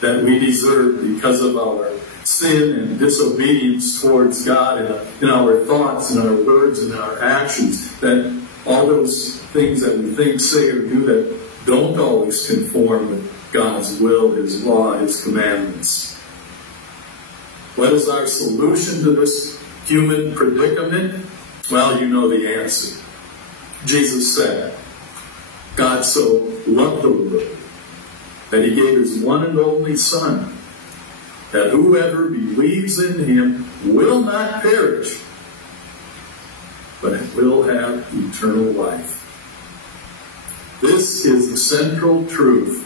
that we deserve because of our sin and disobedience towards God in our thoughts, in our words, and our actions. That all those things that we think, say, or do that don't always conform with God's will, His law, His commandments. What is our solution to this human predicament? Well, you know the answer. Jesus said, God so loved the world that He gave His one and only Son, that whoever believes in Him will not perish, but will have eternal life. This is the central truth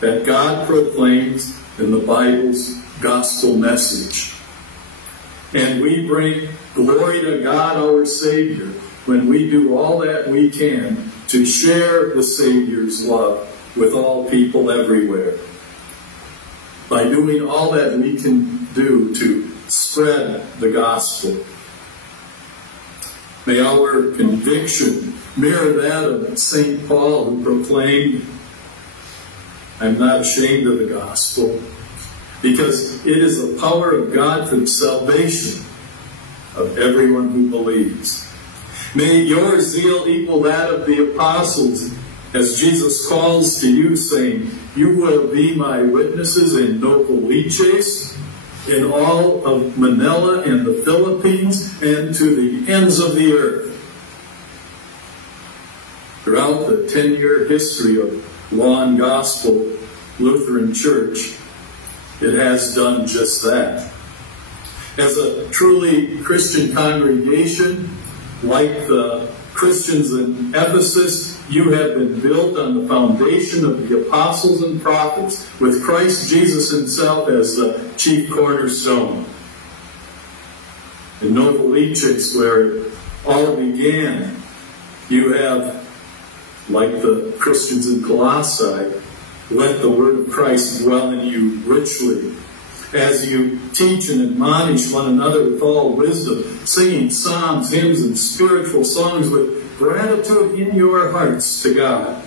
that God proclaims in the Bible's gospel message. And we bring glory to God our Savior when we do all that we can to share the Savior's love with all people everywhere. By doing all that we can do to spread the gospel. May our conviction mirror that of St. Paul, who proclaimed, I'm not ashamed of the gospel, because it is the power of God for the salvation of everyone who believes. May your zeal equal that of the apostles, as Jesus calls to you, saying, you will be my witnesses in Novaliches, in all of Manila and the Philippines, and to the ends of the earth. Throughout the 10-year history of Law and Gospel Lutheran Church, it has done just that. As a truly Christian congregation, like the Christians in Ephesus, you have been built on the foundation of the apostles and prophets, with Christ Jesus Himself as the chief cornerstone. In Novaliches, where it all began, you have, like the Christians in Colossae, let the word of Christ dwell in you richly, as you teach and admonish one another with all wisdom, singing psalms, hymns, and spiritual songs with gratitude in your hearts to God.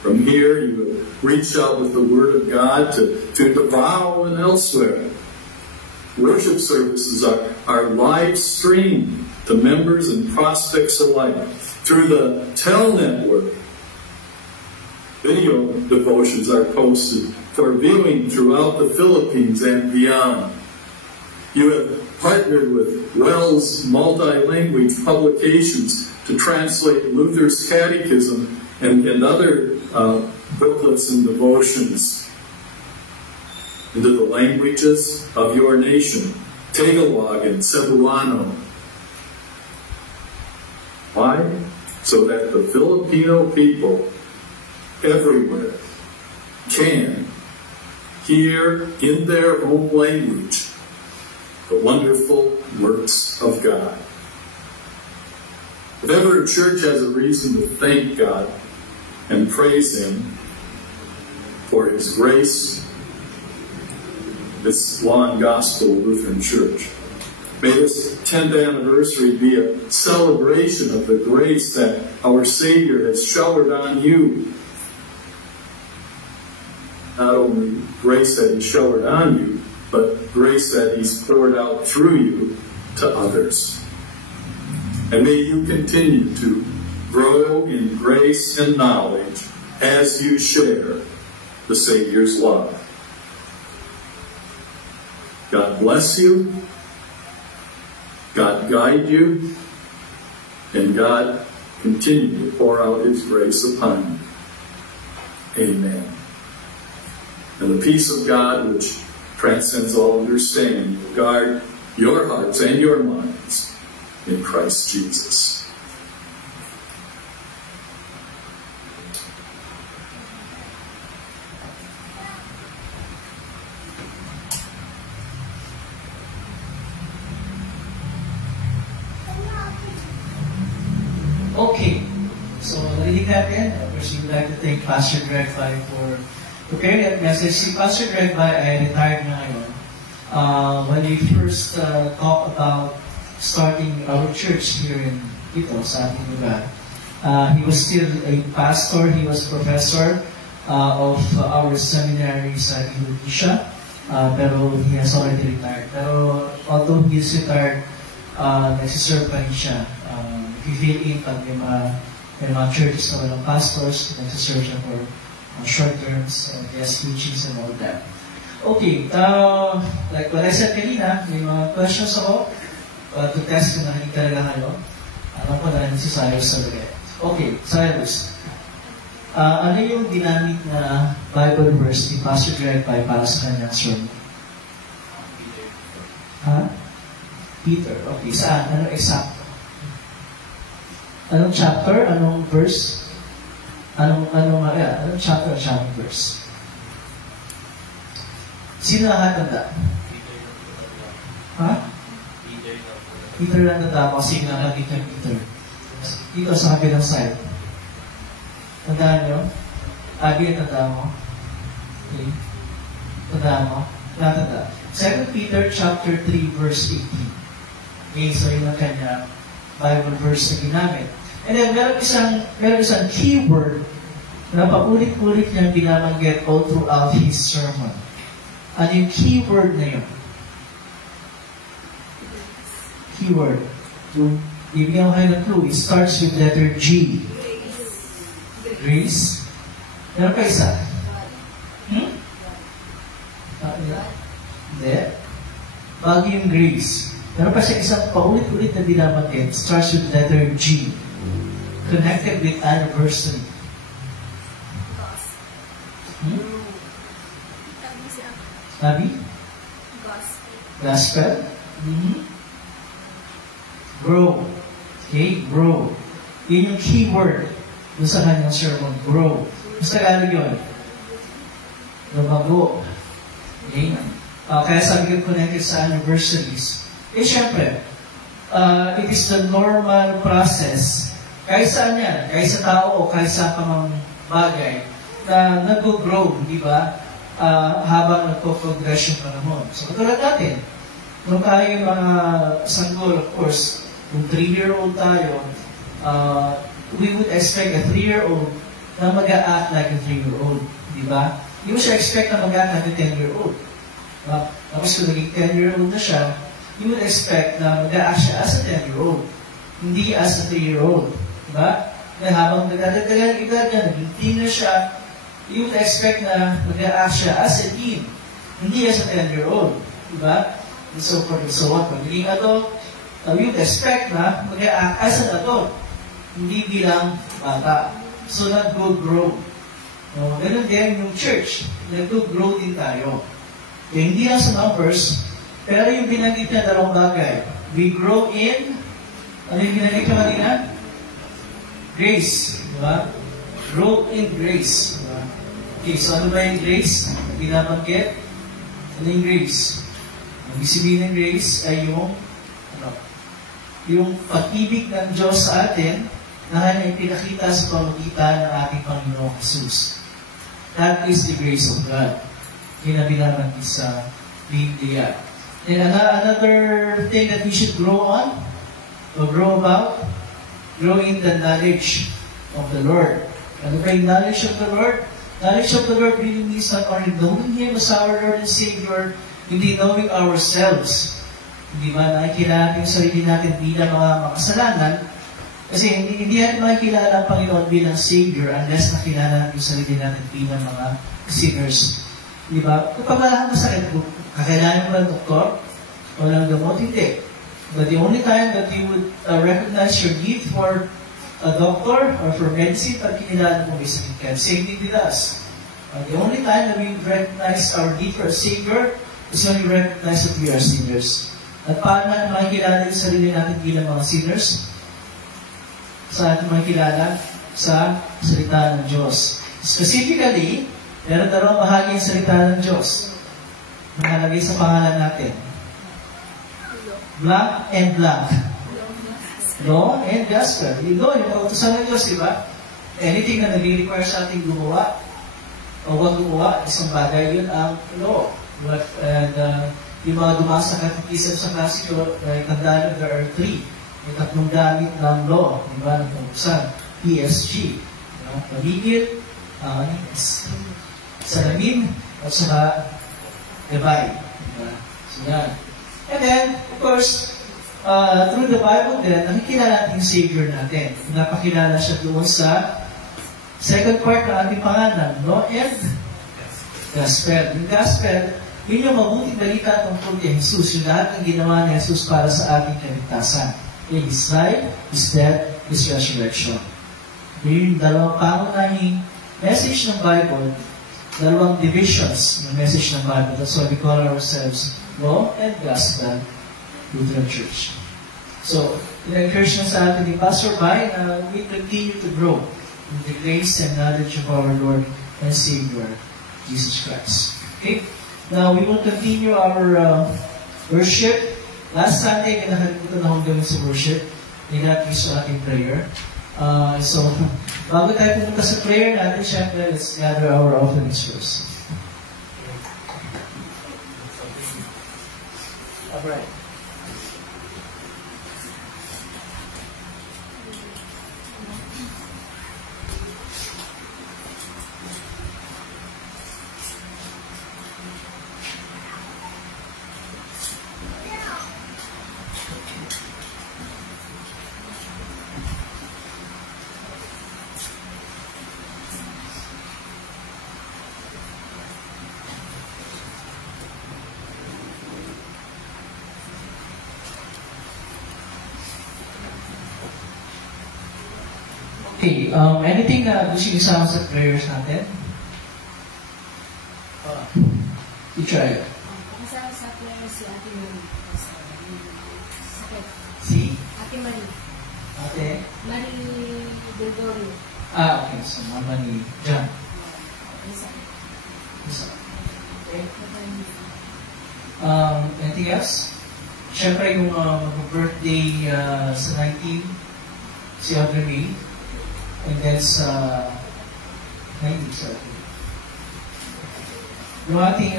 From here, you have reached out with the Word of God to Davao and elsewhere. Worship services are live streamed to members and prospects alike through the TEL network. Video devotions are posted for viewing throughout the Philippines and beyond. You have partnered with WELS multi-language publications to translate Luther's Catechism and other booklets and devotions into the languages of your nation, Tagalog and Cebuano. Why? So that the Filipino people everywhere can hear in their own language the wonderful works of God. If ever a church has a reason to thank God and praise Him for His grace, it's Law and Gospel Lutheran Church. May this 10th anniversary be a celebration of the grace that our Savior has showered on you. Not only grace that He showered on you, but grace that He's poured out through you to others. And may you continue to grow in grace and knowledge as you share the Savior's love. God bless you. God guide you. And God continue to pour out His grace upon you. Amen. And the peace of God, which transcends all understanding, will guard your hearts and your minds in Christ Jesus. Okay, so narinig natin. First, we'd like to thank Pastor Greg Vai for preparing that message. Si Pastor Greg Vai ay retired na ngayon. When we first talked about starting our church here in sa ating lugar, he was still a pastor. He was professor of our seminary sa Indonesia. Pero he has already retired. Pero although he is retired, nagsiserve pa rin siya. Fill in pag may mga churches na walang pastors, nagsiserve siya for short terms, guest teachings and all that. Okay, like what I said kanina, may mga questions ako to test kung nakinig talaga kayo. Alam ko na rin si Cyrus talaga. Okay, Cyrus. Ano yung ginamit na Bible verse ni Pastor Greg Vai para sa kanyang sermon? Peter. Okay, saan? Anong exact? Anong chapter? Anong verse? Anong chapter? Anong verse? Sino nakatanda? Peter lang tanda ako kasi nakakita ng Peter. Dito sa kabilang side. Tandaan nyo? Abi ang tanda mo? Okay. Tandaan mo? Nakatanda. 2 Peter chapter 3 verse 18. Okay, so yun ang kanya Bible verse na ginamit. And then, meron isang keyword na paulit-ulit niyang binabanggit all throughout his sermon. Ano yung keyword na yun? Keyword. Ibigyan ko kayo ng clue. It starts with letter G. Grace. Meron pa isa? Hindi. Bago yung grace. Meron pa siya isang paulit-ulit na binabanggit. Starts with letter G. Connected with anniversary. Sabi? Gospel. Grow. Okay, grow. Yun yung keyword dun sa kanyang sermon. Grow. Mas Tagalog yun. Lumago. Okay? Kaya sabi ko connected sa anniversaries. Siyempre, it is the normal process kahit saan yan, kahit sa tao o kahit sa pamang bagay na nag-grow, di ba? Habang nagpo-progress yung panahon. So, katulad natin, nung tayo mga sanggol, of course, kung 3-year-old tayo, we would expect a 3-year-old na mag-a-act like a 3-year-old, di ba? Hindi mo siya expect na mag-act like a 10-year-old. Tapos kung naging 10-year-old na siya, you would expect na mag-a-act siya as a 10-year-old, hindi as a 3-year-old. Diba? Dahil habang nagdadagdagan ang edad niya, naging teen na siya, you would expect na mag-a-act siya as a teen, hindi as a 10-year-old. Diba? And so forth and so on. Pag naging adult, you would expect na mag-a-act as an adult, hindi bilang bata. So, nag-grow. Ganun din yung church. Nag-grow din tayo. Hindi lang sa numbers, pero yung binanggit na dalawang bagay. We grow in, ano yung binanggit na kanina? Grace. Diba? Grow in grace. Diba? Okay, so ano ba yung grace? Binabanggit? Ano yung grace? Ang ibig sabihin ng grace ay yung pag-ibig ng Diyos sa atin na kanyang pinakita sa pamagitan ng ating Panginoong Jesus. That is the grace of God. Yun ang binabanggit sa Biblia. And another thing that we should grow on, or grow about, grow in the knowledge of the Lord. Ano ba yung knowledge of the Lord? Knowledge of the Lord really means not only knowing Him as our Lord and Savior, hindi knowing ourselves. Hindi ba nakikilala yung sarili natin bilang mga makasalanan? Kasi hindi natin makikilala ang Panginoon bilang Savior unless nakilala natin yung sarili natin bilang mga sinners. Di ba? Kapag wala kang masakit, kakailangan mo ba ng doktor? Walang gamot? Hindi. But the only time that you would recognize your need for a doctor or for medicine, pag kinilala mo may sakit ka. Same thing with us. The only time that we recognize our need for a Savior is when we recognize that we are sinners. At paano natin makikilala yung sarili natin bilang mga sinners? Sa ating makikilala sa salita ng Diyos. Specifically, meron dalawang bahagi ng salita ng Diyos. Nakalagay sa pangalan natin. Blank and blank. Law and gospel. Yung law, yung pautusan ng Diyos, di ba? Anything na nag-require sa ating gumawa o huwag gumawa, isang bagay yun ang law. And yung mga dumasa katikism sa klase ko, tandaan, there are 3. May 3 gamit ng law, di ba, ng pautusan. PSG. Pamigil, salamin, at saka gabay. Diba? So yan. And then, of course, through the Bible din, nakikilala natin yung Savior natin. Napakilala siya doon sa second part ng ating pangalan, law and gospel. Yung gospel, yun yung mabuting balita tungkol kay Jesus, yung lahat ng ginawa ni Jesus para sa ating kaligtasan. In His life, His death, His resurrection. Yun yung dalawang pangunahing message ng Bible, dalawang divisions ng message ng Bible. That's why we call ourselves Law and Gospel Lutheran Church. So, in-encourage na sa atin ni Pastor Bay na we continue to grow in the grace and knowledge of our Lord and Savior, Jesus Christ. Okay? Now, we will continue our worship. Last Sunday, may nakalimutan na akong gawin sa worship. Ninapis sa ating prayer. So, bago tayo pumunta sa prayer natin, syempre, let's gather our offerings first. Alright. Okay, anything na gusto nyo isama sa prayers natin? I-try. Kasama sa prayers si Ate Marie. Si? Ate Marie. Ate? Marie Gregorio. Okay. So, mama ni John. Isa. Okay. Anything else? Siyempre, yung mag-birthday sa 19, si Audrey May. And then sa 90, sorry. Yung ating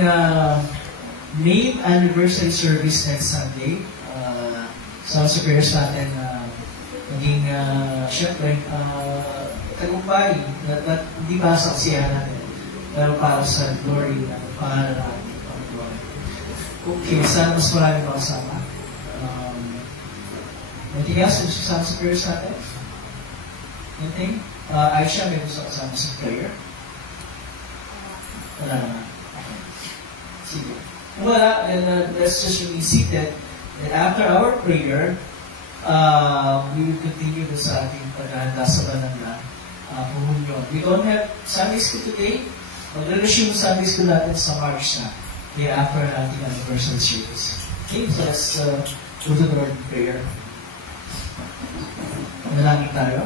main anniversary service next Sunday, sa prayers natin naging, syempre, tagumpay, hindi para sa kasiyahan natin, pero para sa glory ng pangalan natin. Okay, sana mas marami makasama. Anything else? Gusto kasama sa prayers natin? Anything? Aisha, may gusto kasama sa prayer? Wala naman. Okay. Sige. Kung wala, then let's just remain seated. And after our prayer, we will continue sa ating paghahanda sa banal na komunyon. We don't have Sunday school today. Mag-resume Sunday school natin sa March na. Day after natin anniversary service. Okay, so let's go to the Lord in prayer. Manalangin tayo.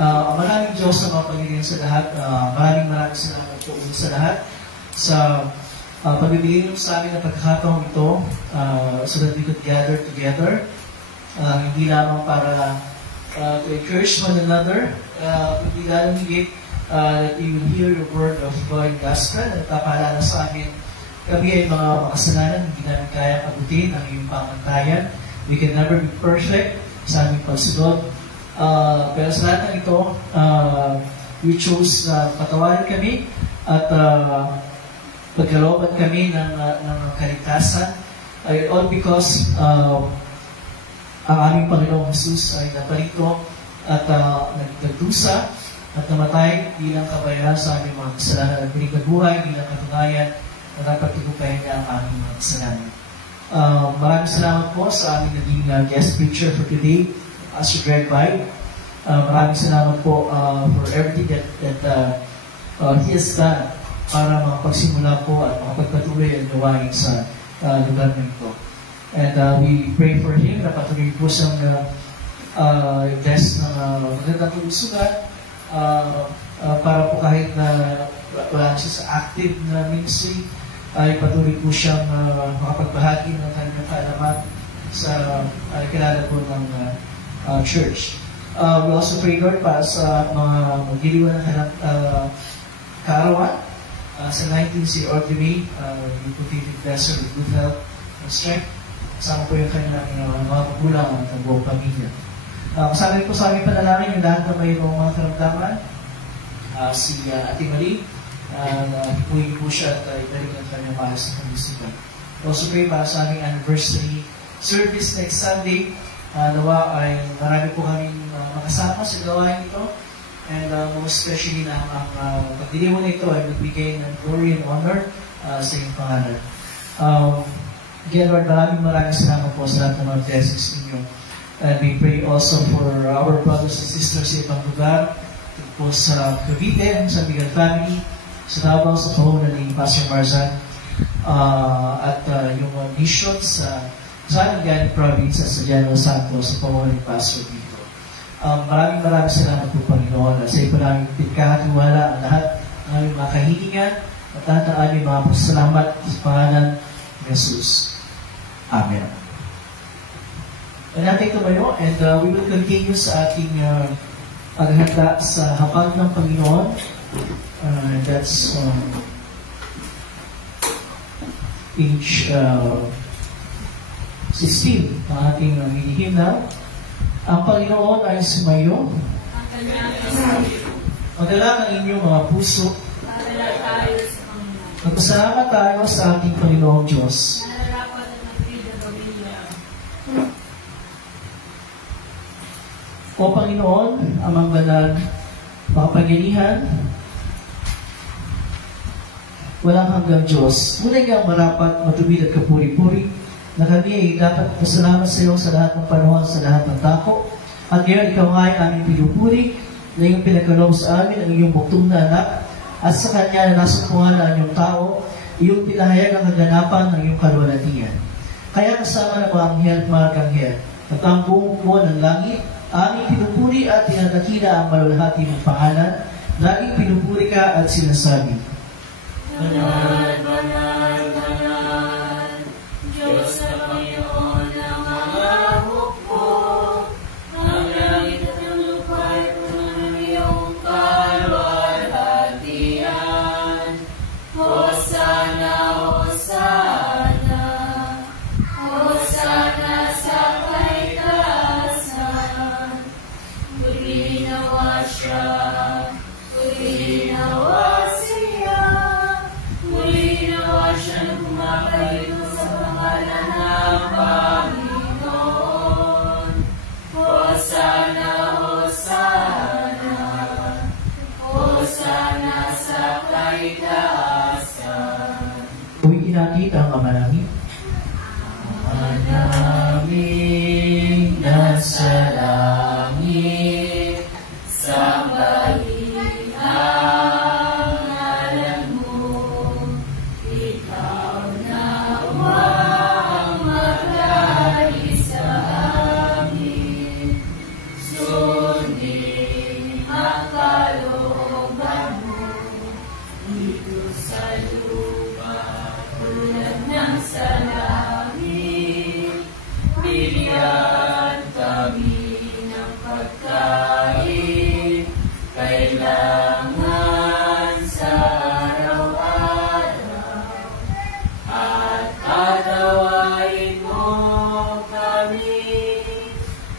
Maraming Diyos na mapagiging sa lahat. Maraming salamat po sa lahat sa pagbibigay nyo sa amin ng pagkakataong ito so that we could gather together. Hindi lamang para to encourage one another, hindi lamang higit that you will hear your word of God gospel at papaalala sa amin kami ay mga makasalanan, hindi namin kaya pagutin ang iyong pamantayan. We can never be perfect sa aming pagsunod. Pero sa lahat ng ito, we chose na patawarin kami at pagkalooban kami ng kaligtasan. All because ang aming Panginoong Jesus ay naparito at nagdusa at namatay bilang kabayaran sa aming mga kasalanan at binigay buhay bilang katunayan na dapat tugupayan niya ang aming mga kasalanan. Maraming salamat po sa aming naging guest preacher for today, Pastor Greg Bay. Maraming salamat po for everything that he has done para makapagsimula po at makapagpatuloy ang gawain sa lugar na ito. And we pray for him na patuloy po siyang bless ng magandang tulusugan para po kahit na wala siya sa active na ministry, ay patuloy po siyang makapagbahagi ng kanyang kaalaman sa kilala po ng church. We also pray, Lord, para sa mga magdiliwan ng kaarawan. Sa 19, si Audrey May, you continue to bless her with good health and strength. Kasama po yung kanyang mga magulang at ang buong pamilya. Kasama rin po sa aming panalangin yung lahat na mayroong mga karamdaman. Si Ate Marie, ipuhin po siya at ibalik ang kanyang maayos na kondisyon. Also pray para sa aming anniversary service next Sunday. Nawa ay marami po kaming makasama sa gawain ito. And most especially na ang pagdiliwan na ito ay magbigay ng glory and honor sa iyong pangalan. Again, Lord, maraming salamat po sa lahat ng mga blessings ninyo. And we pray also for our brothers and sisters sa ibang lugar, po sa Cavite, sa Miguel family, sa Davao, sa pahunan ni Pastor Marzan, at yung missions sa Anigani Province at sa General Santos, sa pahunan ni Pastor Vito. Maraming salamat po, Panginoon, at sa iyo po namin pinagkakatiwala ang lahat ng aming mga kahilingan at lahat ng aming mga pasalamat sa pangalan ni Jesus. Amen. And natin tumayo, and we will continue sa ating paghahanda sa hapag ng Panginoon. That's page 16 ng ating mini-hymnal. Ang Panginoon ay sumayo. Magdala ang inyong mga puso. Magpasalamat tayo sa ating Panginoong Diyos. O Panginoon, amang banal, makapangyarihan, walang hanggang Diyos. Ngunit ang marapat, matuwid at kapuri-puri, na kami ay dapat pasalamat sa iyo sa lahat ng panahon, sa lahat ng tako. At ngayon, ikaw nga ay aming pinupuri, na iyong pinagkaloob sa amin ang iyong buktong na anak, at sa kanya na nasumpungan ang iyong tao, iyong pinahayag ang kaganapan ng iyong kalwalatian. Kaya kasama ng mga anghel at mga kanghel, at ang buong buo ng langit, aming pinupuri at tinadakila ang malulhati mong pangalan, laging pinupuri ka at sinasabi, Banal, banal, banal, Diyos na Panginoon ng mga hukbo, ang langit at ang lupa ay puno ng iyong kalwalhatian. Hosana, Hosana, Hosana sa kaitaasan. Purihin nawa siya, purihin nawa siya, purihin nawa siya na kumakayo sa pangalan ng Panginoon. Hosana, Hosana, Hosana sa kaitaasan. Uwiin natin ang Ama namin. Ama namin nasa langit, sambahin ang ngalan mo. Ikaw nawa ang maghari sa amin. Sundin bigyan kami ng pagkain, kailangan sa araw-araw, at patawarin mo kami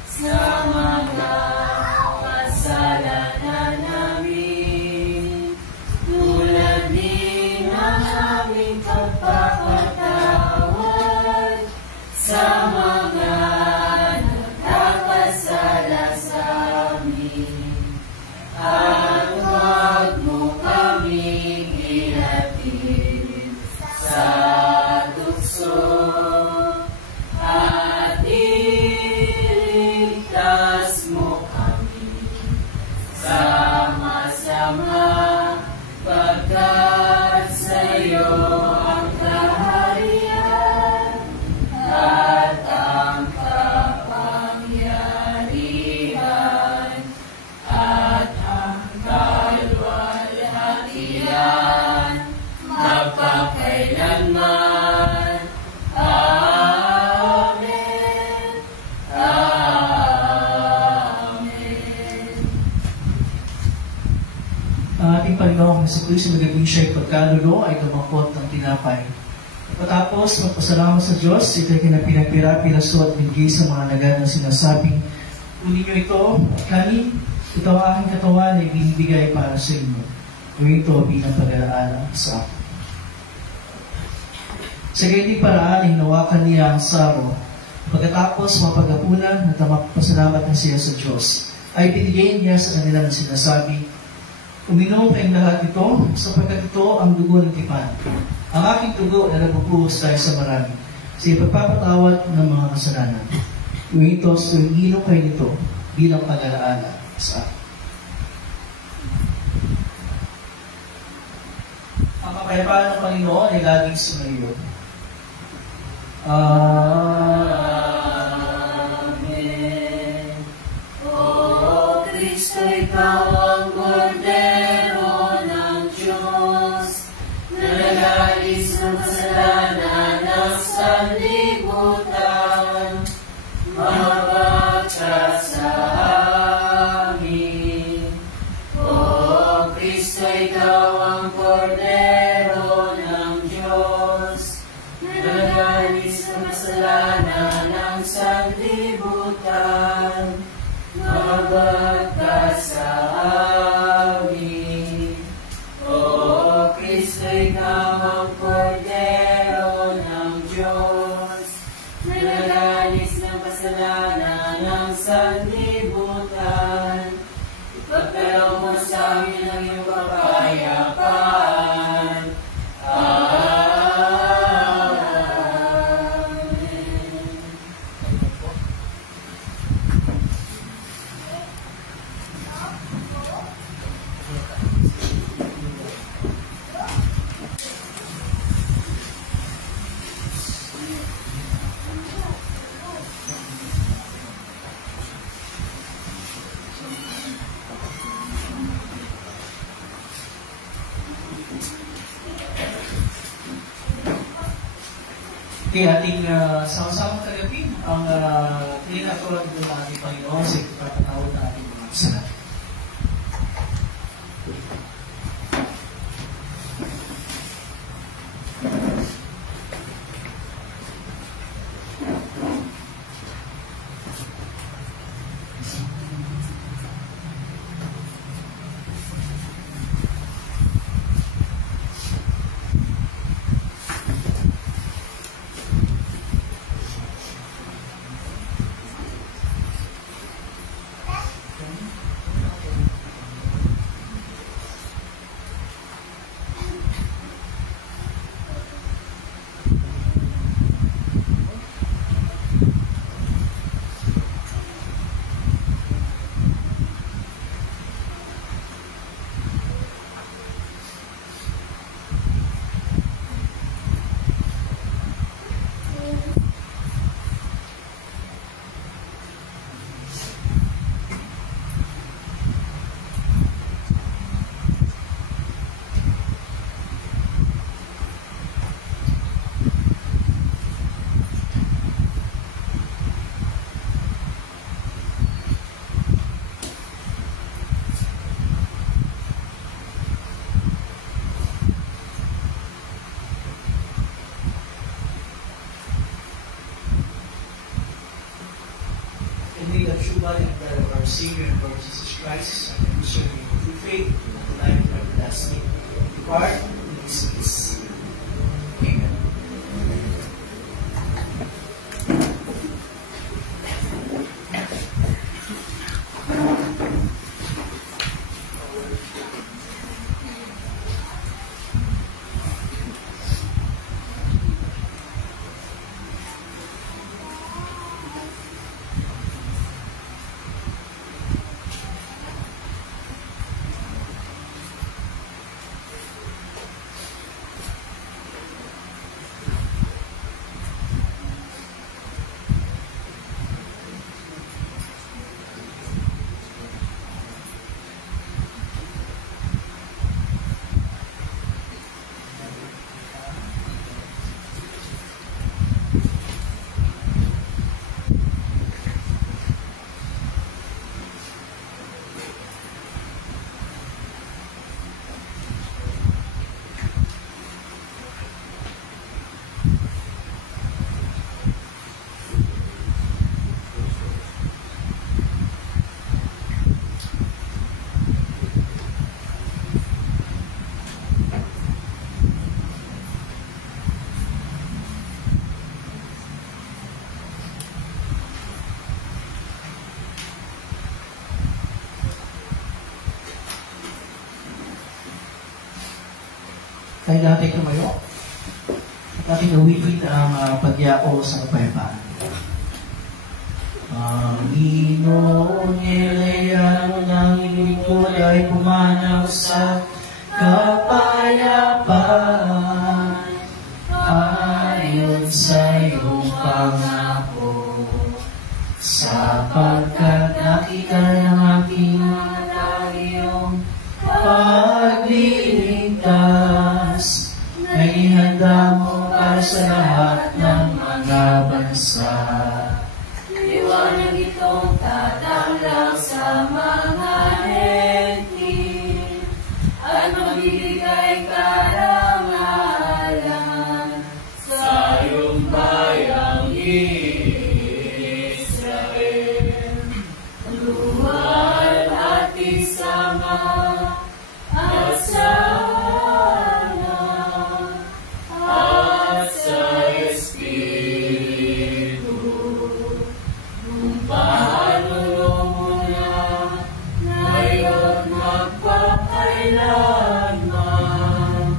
sa mga kasalanan namin, tulad din ng aming pagpapatawad sa mga nagkakasala sa amin. At huwag mo kaming ihatid sa tukso, at iligtas mo kami sa masama, pagkat sa'yo ang kaharian at ang kapangyarihan at ang kalwalhatian magpakailanman. Amen. Amen. Ang ating Panginoong Jesucristo magiging siya'y pagkalulo ay tumakot ng tinapay. Pagkatapos, magpasalamat sa Diyos, ito'y pinagpira-piraso at bigay sa mga nagan na sinasabing, kunin niyo ito, kanin, ito ang aking katawan ay binibigay para sa inyo. Gawin ito bilang pag-alaala sa akin. Sa ganitong paraan, hinawakan niya ang saro. Pagkatapos, mapag-apunan at magpasalamat na siya sa Diyos, ay binigay niya sa kanila na sinasabi, uminom kayong lahat ito, sapagkat ito ang dugo ng tipan. Ang aking dugo na nabubuhos tayo sa marami, sa ipagpapatawad ng mga kasalanan. Gawin ito sa inom kayo nito bilang pag-alaala sa akin. Ang kapayapaan ng Panginoon ay laging sumayo. Amen. O Kristo, ikaw ang Kordero ng Diyos, na nag-alis ng kasalanan ng sanlibutan. Mabag ka sa amin. O Kristo, ikaw ang Kordero ng Diyos, nag-alis ng kasalanan ng sanlibutan. Mabag ka sa amin. O Kristo, ikaw ang Kordero ng Diyos, nag-alis ng kasalanan ng sanlibutan. Ipagkaloob mo sa amin ang iyong kapayapaan. Kaya ating sama-sama kalapin ang tinatawag ng ating Panginoon sa ipagpapatawad ng ating mga kasalanan. and may the true body and blood of our Savior and Lord Jesus Christ, and we serve you through faith, and the life of everlasting, depart in His peace. Amen. Tayo natin tumayo at ating gawin ang pagyao sa kapayapaan. Panginoon, nilayan ng lingkod ay pumanaw sa kapayapaan ayon sa iyong pangako, sapagkat nakita ng aking mga tayong pagliligtas na ihanda mo para sa lahat ng mga bansa. Liwanag itong tatanggap sa mga hentil at magbibigay karangalan sa iyong bayang Israel. Luwal at isama at sana at sa Espiritu. Panulong mo na ngayon magpakailanman,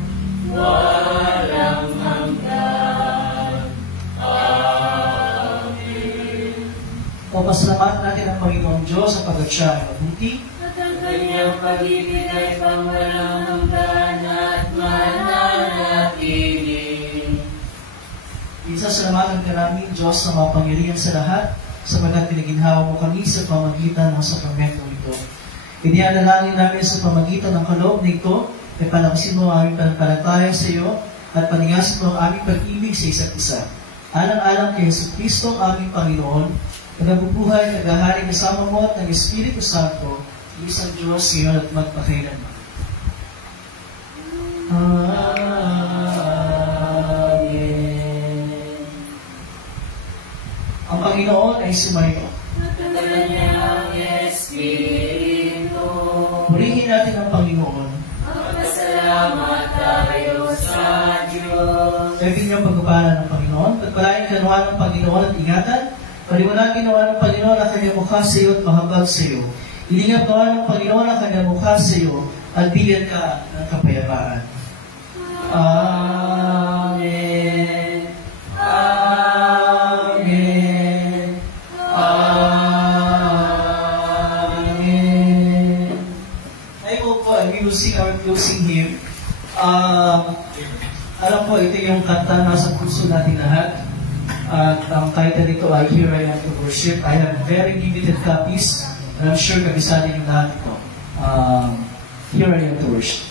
walang hanggan. Amen. Papasalamatan natin ang Panginoong Diyos sapagkat siya ay mabuti. At ang kanyang pag-ibig ay pangwalang hanggan at mananatili. Isasalamatan ka namin, Diyos na mapangyarihan sa lahat, sapagkat pinaginhawa mo kami sa pamagitan ng sakramentong ito. Inialalanin namin sa pamagitan ng kaloob nito, ay palakasin mo ang aming pananampalataya sa iyo, at paningasin mo ang aming pag-ibig sa isa't isa. Alang-alang kay Jesucristo ang aming Panginoon, na nabubuhay, naghahari kasama mo at ng Espiritu Santo, isang Diyos ngayon at magpakailanman. Ang Panginoon ay sumayo. Natanggalan niya ang Espiritu. Purihin natin ang Panginoon. Magpasalamat tayo sa Diyos. Sabihin niyo ang pagpapala ng Panginoon. Pagpalain ka nawa ng Panginoon at ingatan. Paliwanagin nawa ng Panginoon ang kanyang mukha sa iyo at mahabag sa iyo. Ilingap nawa ng Panginoon ang kanyang mukha sa iyo at bigyan ka ng kapayapaan. Amen. Amen. Amen. I hope we will sing our closing hymn. Alam ko, ito yung kanta nasa puso natin lahat. At ang title nito ay Here I Am to Worship. I have very limited copies, and I'm sure kabisado yung lahat ito. Here I Am to Worship.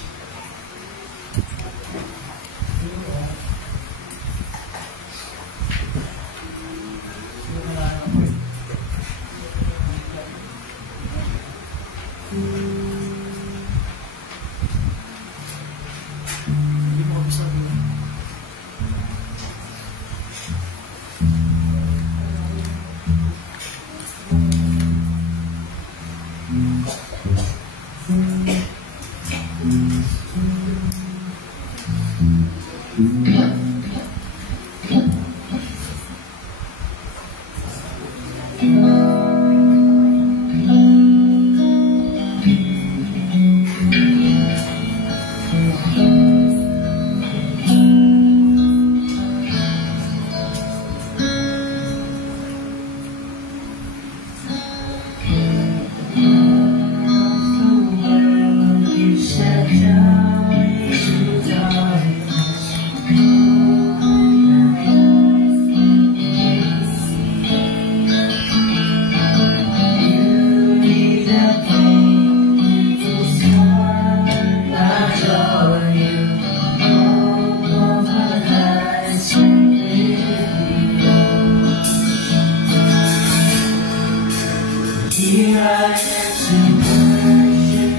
Here I am to worship.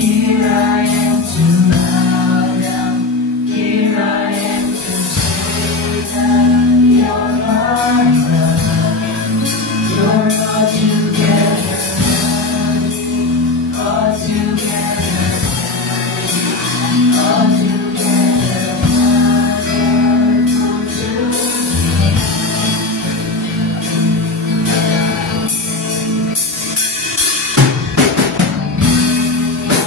Here I am to bow down. Here I am to say that you're my God. You're altogether worthy, altogether worthy, altogether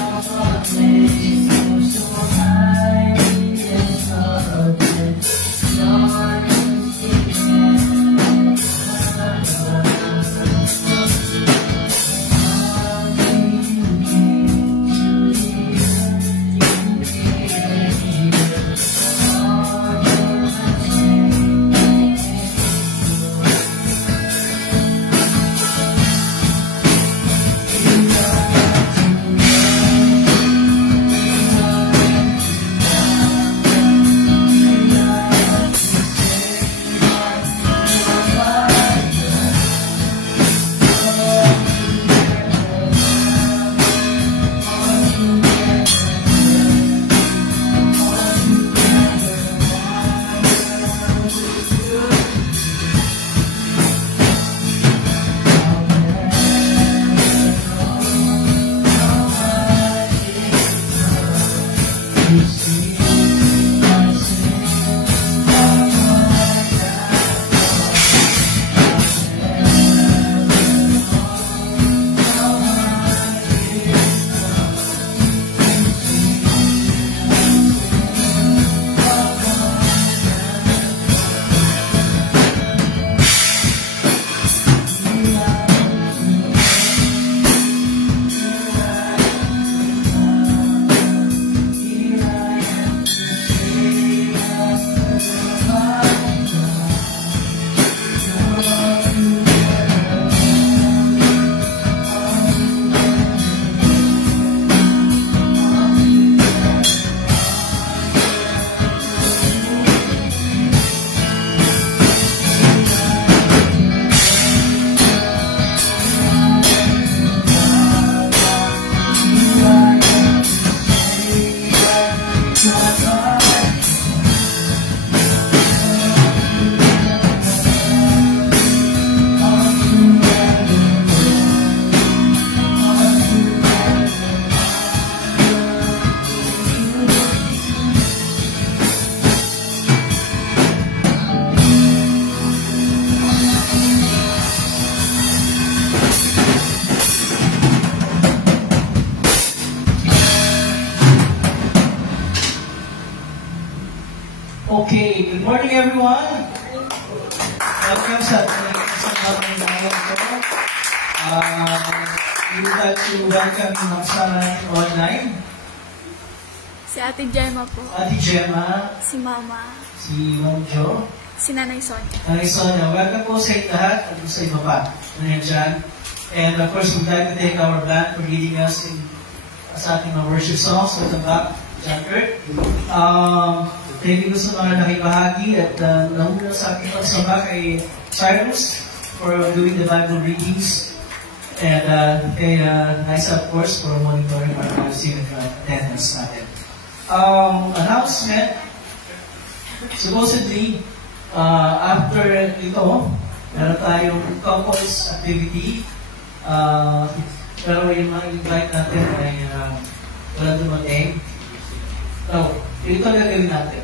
wonderful to me. Okay, good morning everyone. Welcome sa ating namin ito. We would like to welcome yung magsama natin online. Si Ate Gemma po. Ate Gemma. Si Mama. Si Ma'am Jo. Si Nanay Sonia. Nanay Sonia. Welcome po sa inyo lahat at sa iba pa. Nandiyan dyan. And of course, we'd like to thank our band for leading us in sa ating mga worship songs. Welcome back, John Kurt. Thank you sa mga nakibahagi at nauna sa ating pagsama kay Cyrus for doing the Bible readings and kay Nisa, of course, for monitoring our policy and attendance natin. Announcement, supposedly, after ito, meron tayong couples activity, pero yung mga invite natin ay wala dumating. No, ito gagawin natin.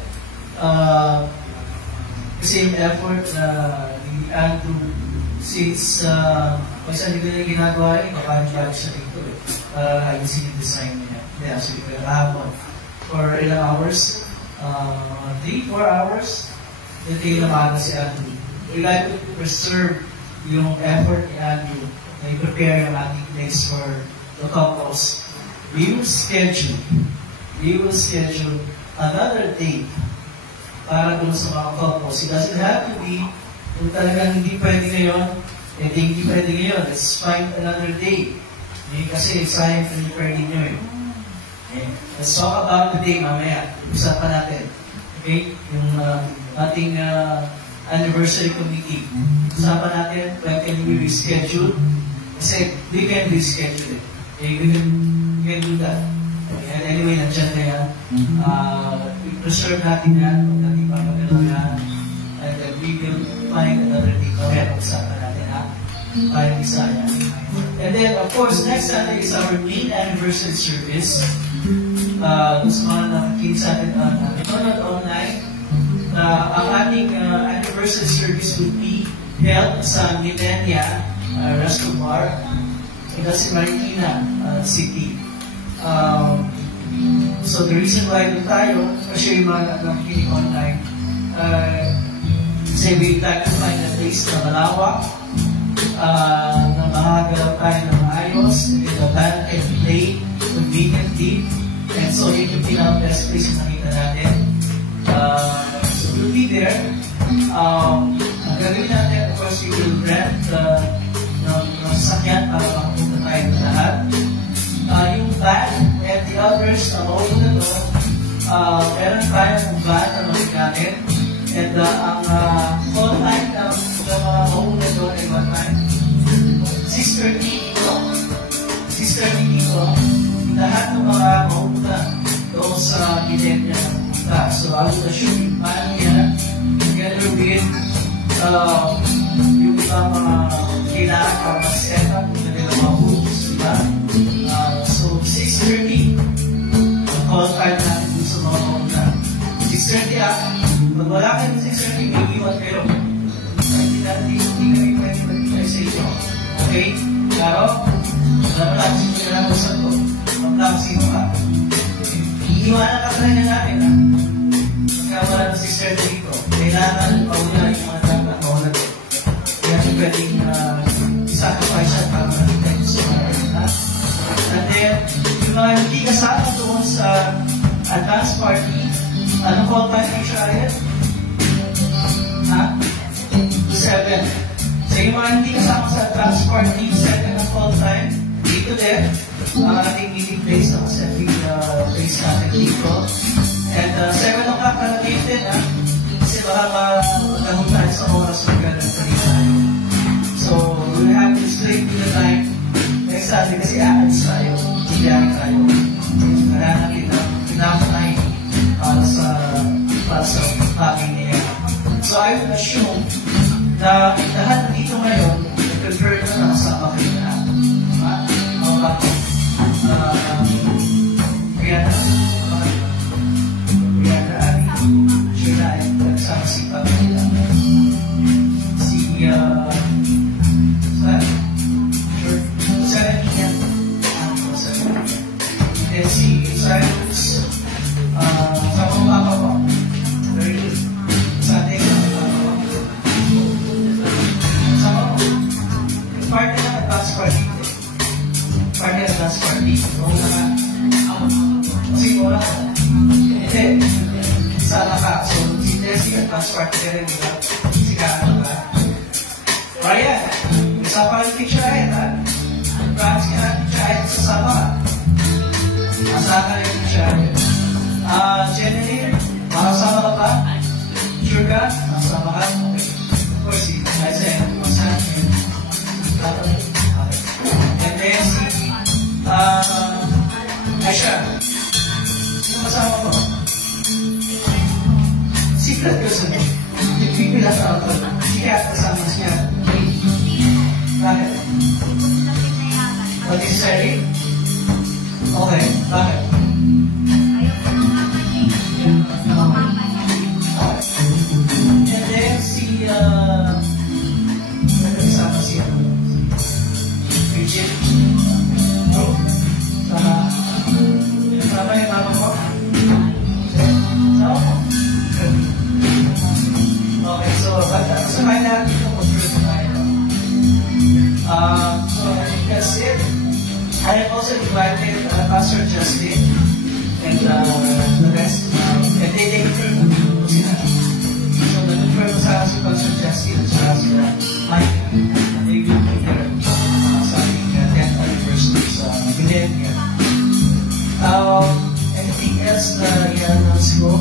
Kasi yung effort na ni Andrew since kung saan nila yung ginagawa rin, kapag-vlog siya dito ayusin yung design niya. Kaya so yung kahapon for ilang hours, 3-4 hours, dito yung si Andrew. We like to preserve yung effort ni Andrew na i-prepare yung ating place for the couples. We will schedule another date para dun sa mga couples. It doesn't have to be, kung talagang hindi pwede ngayon, hindi pwede ngayon. Let's find another day. Kasi sayang kung pwede nyo eh. Okay. Let's talk about the day mamaya. Usapan natin. Okay? Yung ating anniversary committee. Usapan natin when can we reschedule. Kasi we can reschedule it. We can do that. And anyway, nandiyan na yan. I-preserve natin yan. Huwag natin papagano'n yan. And then we will find another day. Kaya pag-usapan natin, ha? Parang isa yan. And then, of course, next Sunday is our main anniversary service. Gusto mga nakikinig sa atin online. Ang ating anniversary service would be held sa Millennia Resto Bar in Marikina City. So the reason why doon tayo, kasi yung mga nakikinig online, kasi we like to find a place na malawak, na makagalaw tayo ng ayos, and the band can play conveniently, and so yun yung pinaka-best place na nakita natin. So we'll be there. Ang gagawin natin, of course, we will rent ng sasakyan para makapunta tayo ng lahat. Yung van and the others na mauna doon, meron tayo ng van na magagamit. And ang call time ng mga mauna doon ay what time? 6:30 dito. 6:30 dito. Lahat ng mga mauna doon sa Millennia na punta. So I would assume yung van yan, together with yung mga kailangan para mag-set up na nila mga rules, diba? So 6:30, ang call time natin dun sa mga mauna. 6:30 pag wala kayo 6:30, may iwan kayo. Hindi kami pwede mag-ibay sa inyo. Okay? Klaro? Alam lang, sino na lang sa to? Alam lang, sino ka? Iiwanan ka tayo na namin, ha? Pagka wala ng 6:30 dito, kailangan pauna yung mga dapat mauna dito. Kaya yung pwedeng sacrifice siya para makita yung sa mga rin, ha? And then, yung mga hindi kasama doon sa advance party, anong call time yung siya rin? Ha? 7. So yung mga hindi kasama sa advance party, 7 ang call time. Dito din, ang ating meeting place, ang setting place natin dito. And 7 o'clock na natin din, ha? Kasi baka magahong tayo sa oras magandang kanina. So, we have to straight to the time next Sunday kasi aalis tayo. Iyayin tayo. Kaya natin pinapatay para sa paging niya. So, I would assume na lahat na dito ngayon, nag-prefer na nakasama kayo na. Mga bago. Kaya na, sure na ay nagsama si Pamela. And si Cyrus, sa mga papa ko, very good. Sa ating sama ko, party na advance party. Party na advance party. Noong kasi wala ko. Hindi, sana ka. So, si Jesse advance party ka rin, diba? Si Kano ka. Brian, isa pa rin picture ahead, ha? Promise ka na picture ahead sa sama ka. Masama rin picture ahead. Jenny, makasama ka ba? Sure ka? Makasama ka? Okay. Of course, si Isaiah, makasama ka. And then, si Aisha, sino kasama ko? Secret person. Pipila sa auto. Siya kasama siya. Bakit? What is saying? Okay, bakit? And then si nagkasama siya Bridget sama yung mama ko okay, so sabay natin ito mag-first tayo so that's it. I have also invited Pastor Justin and the rest and they confirm sila. So nag-confirm sa si Pastor Justin at sa sila Mike and they will be here sa ating 10th anniversary sa Millennia. Anything else na i-announce ko?